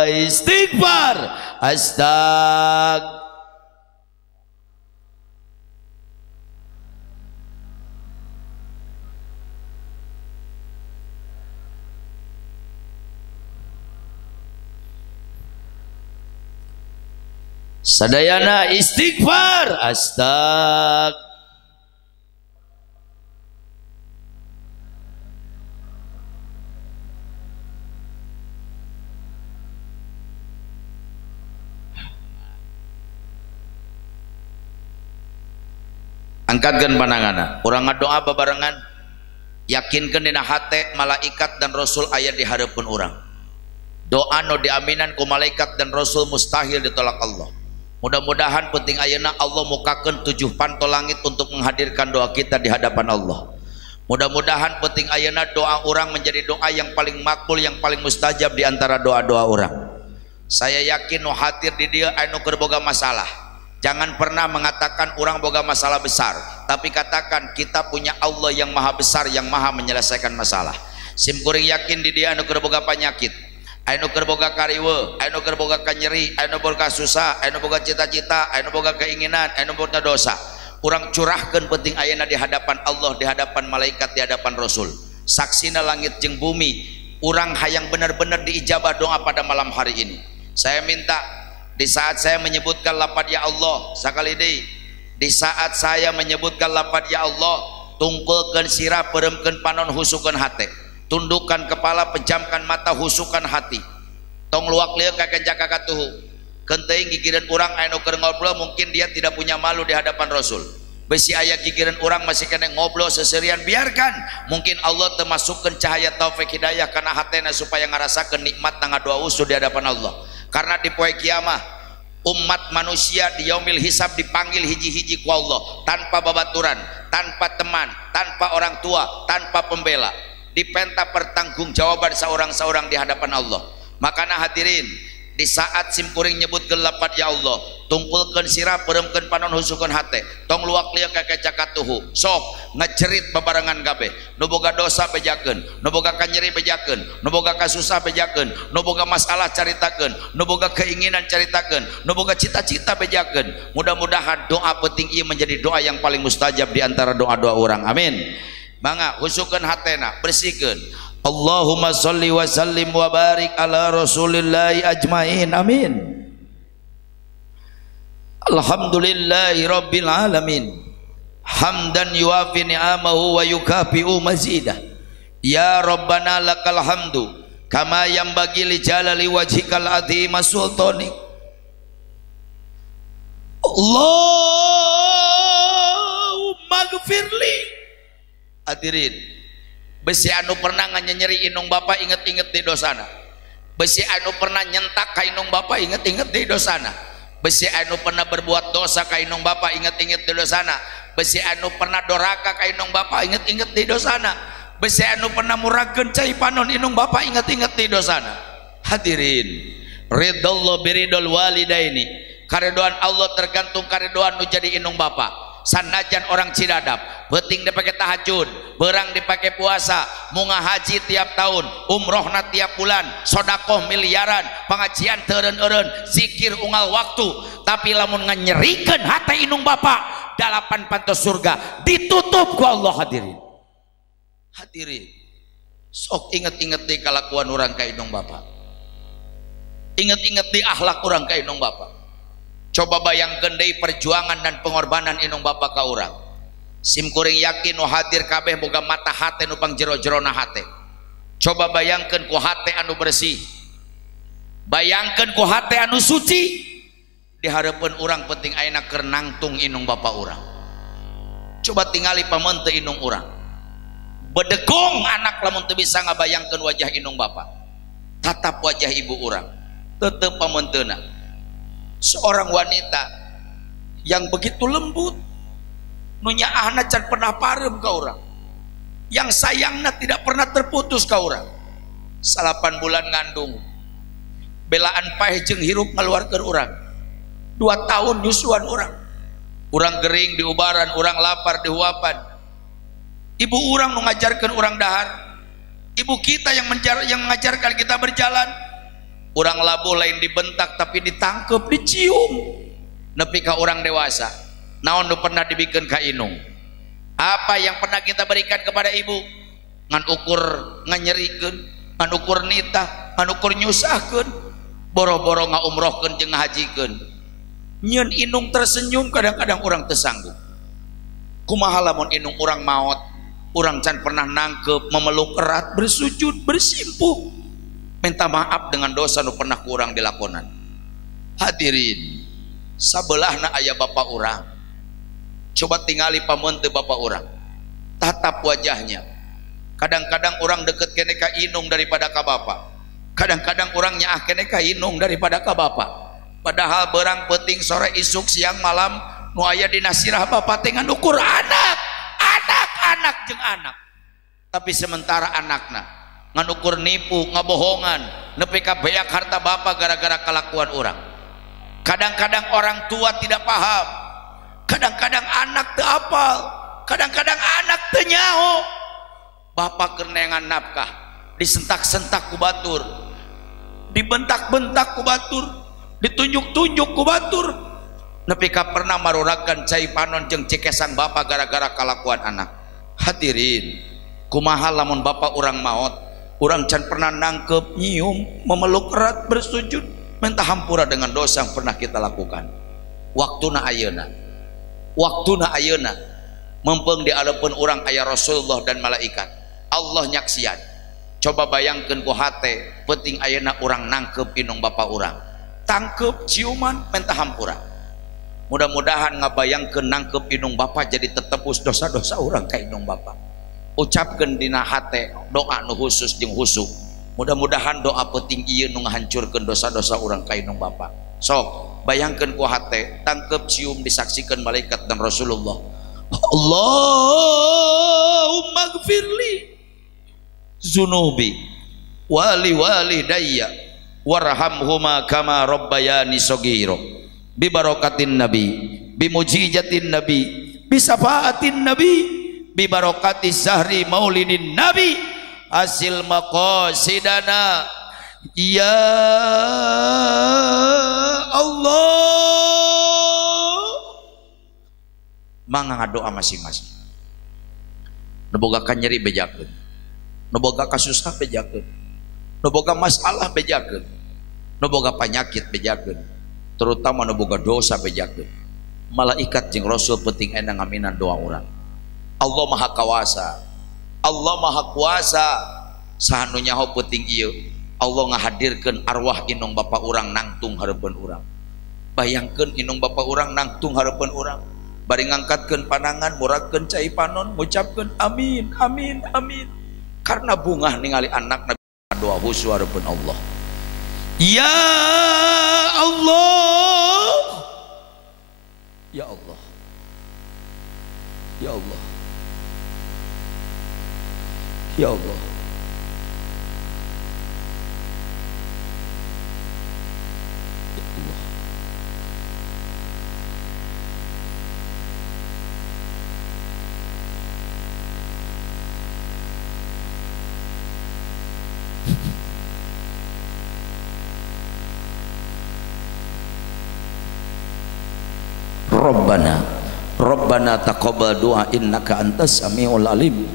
Istighfar. Sadayana istighfar. Angkatkan pandanganna, urang ngadoa babarengan, yakinkeun dina hate malaikat dan rasul aya di hareupeun urang. Doa nu diaminan ku malaikat dan rasul mustahil ditolak Allah. Mudah-mudahan penting ayeuna Allah mukakeun 7 pantol langit untuk menghadirkan doa kita di hadapan Allah. Mudah-mudahan penting ayeuna doa urang menjadi doa yang paling makbul, yang paling mustajab di antara doa-doa urang. Saya yakin nu hadir di dieu anu keur boga masalah. Jangan pernah mengatakan orang boga masalah besar, tapi katakan kita punya Allah yang maha besar, yang maha menyelesaikan masalah. Simkuring yakin di dia anu keur boga penyakit, anu keur boga kariweuh, anu keur boga kanyeri, anu boga susah, anu boga cita-cita, anu boga keinginan, anu boga dosa. Urang curahkeun penting ayeuna di hadapan Allah, di hadapan malaikat, di hadapan Rasul. Saksina langit jeung bumi, urang hayang benar-benar diijabah doa pada malam hari ini. Saya minta di saat saya menyebutkan lafaz ya Allah sakali deui, di saat saya menyebutkan lafaz ya Allah, tungkulkeun sirah, peuremkeun panon, husukeun hate. Tundukkan kepala, pejamkan mata, husukan hati. Tong luak lieu ka kenjaka katuhu. Kenteuing gigireun urang anu keur ngobrol, mungkin dia tidak punya malu di hadapan Rasul. Besi aya gigireun urang masih kena ngobrol seserian, biarkan. Mungkin Allah termasukkeun cahaya taufik hidayah kana hatena supaya ngarasakeun nikmat tangga doa usul di hadapan Allah. Karena di poe kiamah umat manusia di yaumil hisab dipanggil hiji-hiji ku Allah, tanpa babaturan, tanpa teman, tanpa orang tua, tanpa pembela. Dipenta pertanggungjawaban seorang-seorang di hadapan Allah. Makana hadirin, di saat simkuring nyebut lafaz ya Allah, tungkulkeun sirah, peuremkeun panon, husukeun hate. Tong luak lieu ka kacakatuhu. Sok ngecerit babarengan kabeh. Nu boga dosa bejakeun, nu boga kanyeri bejakeun, nu boga kasusah bejakeun, nu boga masalah caritakeun, nu boga keinginan caritakeun, nu boga cita-cita bejakeun. Mudah-mudahan doa penting ieu menjadi doa yang paling mustajab di antara doa-doa orang. Amin. Mangga husukeun hatena, bersihkeun. Allahumma sholli wa sallim wa barik ala rasulillahi ajmain. Amin. Alhamdulillahi rabbil alamin. Hamdan yuafi ni'amahu wa yukafi'u mazidah. Ya Rabbana lakal hamdu kama yanbaghi li jalali wajhikal azim sultanik. Allahumma gfirli. Hadirin, besi anu pernah nganyeri inung bapak, inget-inget di dosana. Besi anu pernah nyentak ka inung bapak, inget-inget di dosana. Besi anu pernah berbuat dosa ka inung bapak, inget-inget di dosana. Besi anu pernah doraka ka inung bapak, inget-inget di dosana. Besi anu pernah murageun cai panon inung bapak, inget-inget di dosana. Hadirin, ridallah biridul walidaini. Karidhoan Allah tergantung karidhoan nu jadi inung bapak. Sanajan orang Cidadap penting dipakai tahajud, berang dipakai puasa, munga haji tiap tahun, umrohna tiap bulan, sodakoh miliaran, pengajian teureun-eureun, zikir unggal waktu. Tapi lamun nganyerikeun hate inung bapak, 8 pantos surga ditutup ku Allah. Hadirin, hadirin, sok inget-inget di kalakuan orang ka inung bapak, inget-inget di akhlak orang ka inung bapak. Coba bayangkeun deui perjuangan dan pengorbanan inung bapak ka urang. Simkuring yakin nu hadir kabeh boga mata hate nu pangjero-jerona hate. Coba bayangkeun ku hate anu bersih, bayangkeun ku hate anu suci di hareupeun urang, penting ayeuna keur nangtung inung bapak urang. Coba tingali pamenteu inung urang, bedegong anak lamun teu bisa ngabayangkeun wajah inung bapak, tatap wajah ibu urang, tetep pamenteuna. Seorang wanita yang begitu lembut, nunya ahna can pernah parem ka urang, yang sayangna tidak pernah terputus ka urang. 8 bulan ngandung, belaan paeh jeung hirup ngaluarkeun urang. 2 tahun nyusuan urang, urang gering diubaran, urang lapar dihuapan. Ibu urang nu ngajarkeun urang dahar, ibu kita yang mengajarkan kita berjalan. Urang labuh lain dibentak tapi ditangkep, dicium, nepi ka urang dewasa. Naon nu pernah dibikeun ka inung? Apa yang pernah kita berikan kepada ibu? Ngan ukur nganyerikeun, ngan ukur nitah, ngan ukur nyusahkeun, boro-boro ngaumrohkeun jeung ngahajikeun. Nyieun inung tersenyum, kadang-kadang urang teu sanggup. Kumaha lamun inung urang maot, urang can pernah nangkep, memeluk erat, bersujud, bersimpuh, minta maaf dengan dosa nu pernah kurang dilakonan. Hadirin, sabelahna aya bapak urang. Coba tingali pamenteu bapak urang, tatap wajahnya. Kadang-kadang orang deket kene ka inung daripada ka bapak, kadang-kadang orang nyaah kene ka inung daripada ka bapak. Padahal berang penting sore isuk siang malam nu aya dina sirah bapak teh ngukur anak jeung anak. Tapi sementara anakna nganukur nipu, ngabohongan, nepi ka beak harta bapak gara-gara kelakuan orang. Kadang-kadang orang tua tidak paham, kadang-kadang anak teu apal, kadang-kadang anak teu nyaho. Bapak keur nengan nafkah, disentak-sentak ku batur, dibentak-bentak ku batur, ditunjuk-tunjuk ku batur, nepi ka pernah maruragan cai panon jeung cikesang bapa gara-gara kalakuan anak. Hadirin, kumaha lamun bapa urang maot, urang can pernah nangkep, nyium, memeluk erat, bersujud, minta hampura dengan dosa yang pernah kita lakukan. Waktuna ayeuna mempeng di hadapan urang aya Rasulullah dan malaikat, Allah nyaksian. Coba bayangkeun ku hate penting ayeuna urang nangkep inung bapa urang, tangkep ciuman minta hampura. Mudah-mudahan ngabayangkeun nangkep inung bapa jadi tetebus dosa-dosa urang ka inung bapa. Ucapkeun dina hate doa nu khusus jeung husuk, mudah-mudahan doa penting ieu nu ngahancurkeun dosa-dosa urang ka inung bapa. Sok bayangkeun ku hate tangkep cium disaksikan malaikat dan Rasulullah, Allahumma gfirli zunubi wali walidayya warhamhuma kama rabbayani shogiro bi barakatin nabi bi mujizatin nabi bi syafaatin nabi bi barakati sahri maulidin nabi hasil maqasidana ya Allah. Mangga ngadoa masing-masing. Nu boga ka nyeri bejakeun, nu boga kasusah bejakeun, nu boga masalah bejakeun, nu boga penyakit bejakeun, terutama nu boga dosa bejakeun. Malaikat jeung Rasul penting ena ngaminan doa urang. Allah Maha Kawasa, Allah Maha Kuasa, sahanu nyaho penting ieu Allah ngahadirkeun arwah inung bapa urang nangtung hareupeun urang. Bayangkeun inung bapa urang nangtung hareupeun urang, bari ngangkatkeun pandangan, muragkeun cai panon, ngucapkeun amin amin amin. Karena bungah ningali anak Nabi doa husu hareupeun Allah. Ya Allah, ya Allah, ya Allah, ya Allah. Rabbana taqabbal du'a innaka antas samiul alim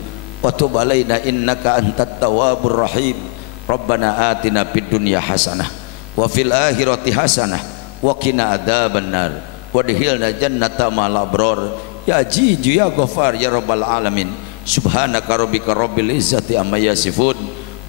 wa tub alaina innaka antat tawwabur rahim. Rabbana atina fid dunya hasanah wa fil akhirati hasanah wa qina adzabannar wadkhilna jannata ma'al abrar ya jiju ya ghafar ya rabbal alamin. Subhanaka rabbika rabbil izzati amma yasifun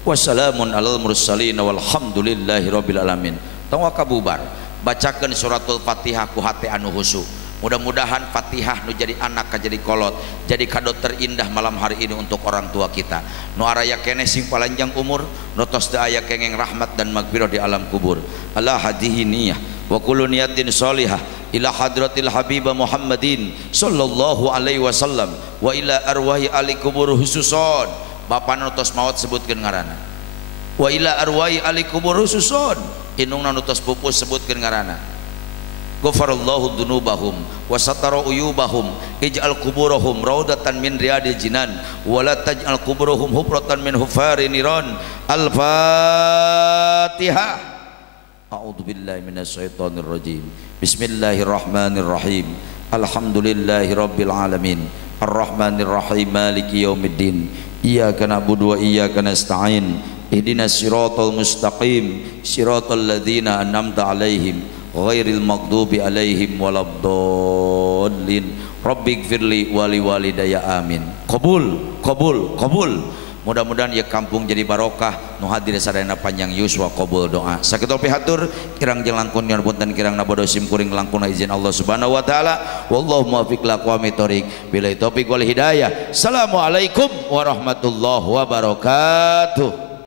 wassalamun alal mursalin walhamdulillahi rabbil alamin. Tong kabubar bacakeun suratul Fatihah ku hate anu husu. Mudah-mudahan Fatihah nu jadi anak ka jadi kolot, jadi kado terindah malam hari ini untuk orang tua kita. Nu araya keneh sing palanjang umur, nu tos teu aya kengeng rahmat dan magfirah di alam kubur. Allah hadihi niyah wa kullu niyatin sholihah ila hadratil habibah Muhammadin sallallahu alaihi wasallam wa ila arwahi ali kubur hususon. Bapa nu tos maot sebutkeun ngaranna. Wa ila arwahi ali kubur hususon. Inungna nu tos pupus sebutkeun ngaranna. Ghafarallahu dzunubahum wa satara uyubahum ij'al kuburahum raudatan min riyadil jinan wa la taj'al kuburahum hufratan min hufarin niran. Al-Fatihah. A'udzubillahi minasyaitonir rajim. Bismillahirrahmanirrahim. Alhamdulillahirabbil alamin. Arrahmanir rahim maliki yaumiddin. Iyyaka na'budu wa iyyaka nasta'in. Ihdinas siratal mustaqim. Siratal ladzina an'amta 'alaihim ghairil maghdubi alaihim waladdallin. Rabbighfirli wali walidayya amin. Qabul qabul qabul. Mudah-mudahan ya kampung jadi barokah, nu hadir sadayana panjang yuswa qabul doa. Sakitu pihatur kirang jeung langkung nyuwun punten kirang nabodo sim kuring langkungna izin Allah Subhanahu wa taala. Wallahu muwaffiq liqawamit thoriq. Billahi taufiq wal hidayah. Assalamualaikum warahmatullahi wabarakatuh.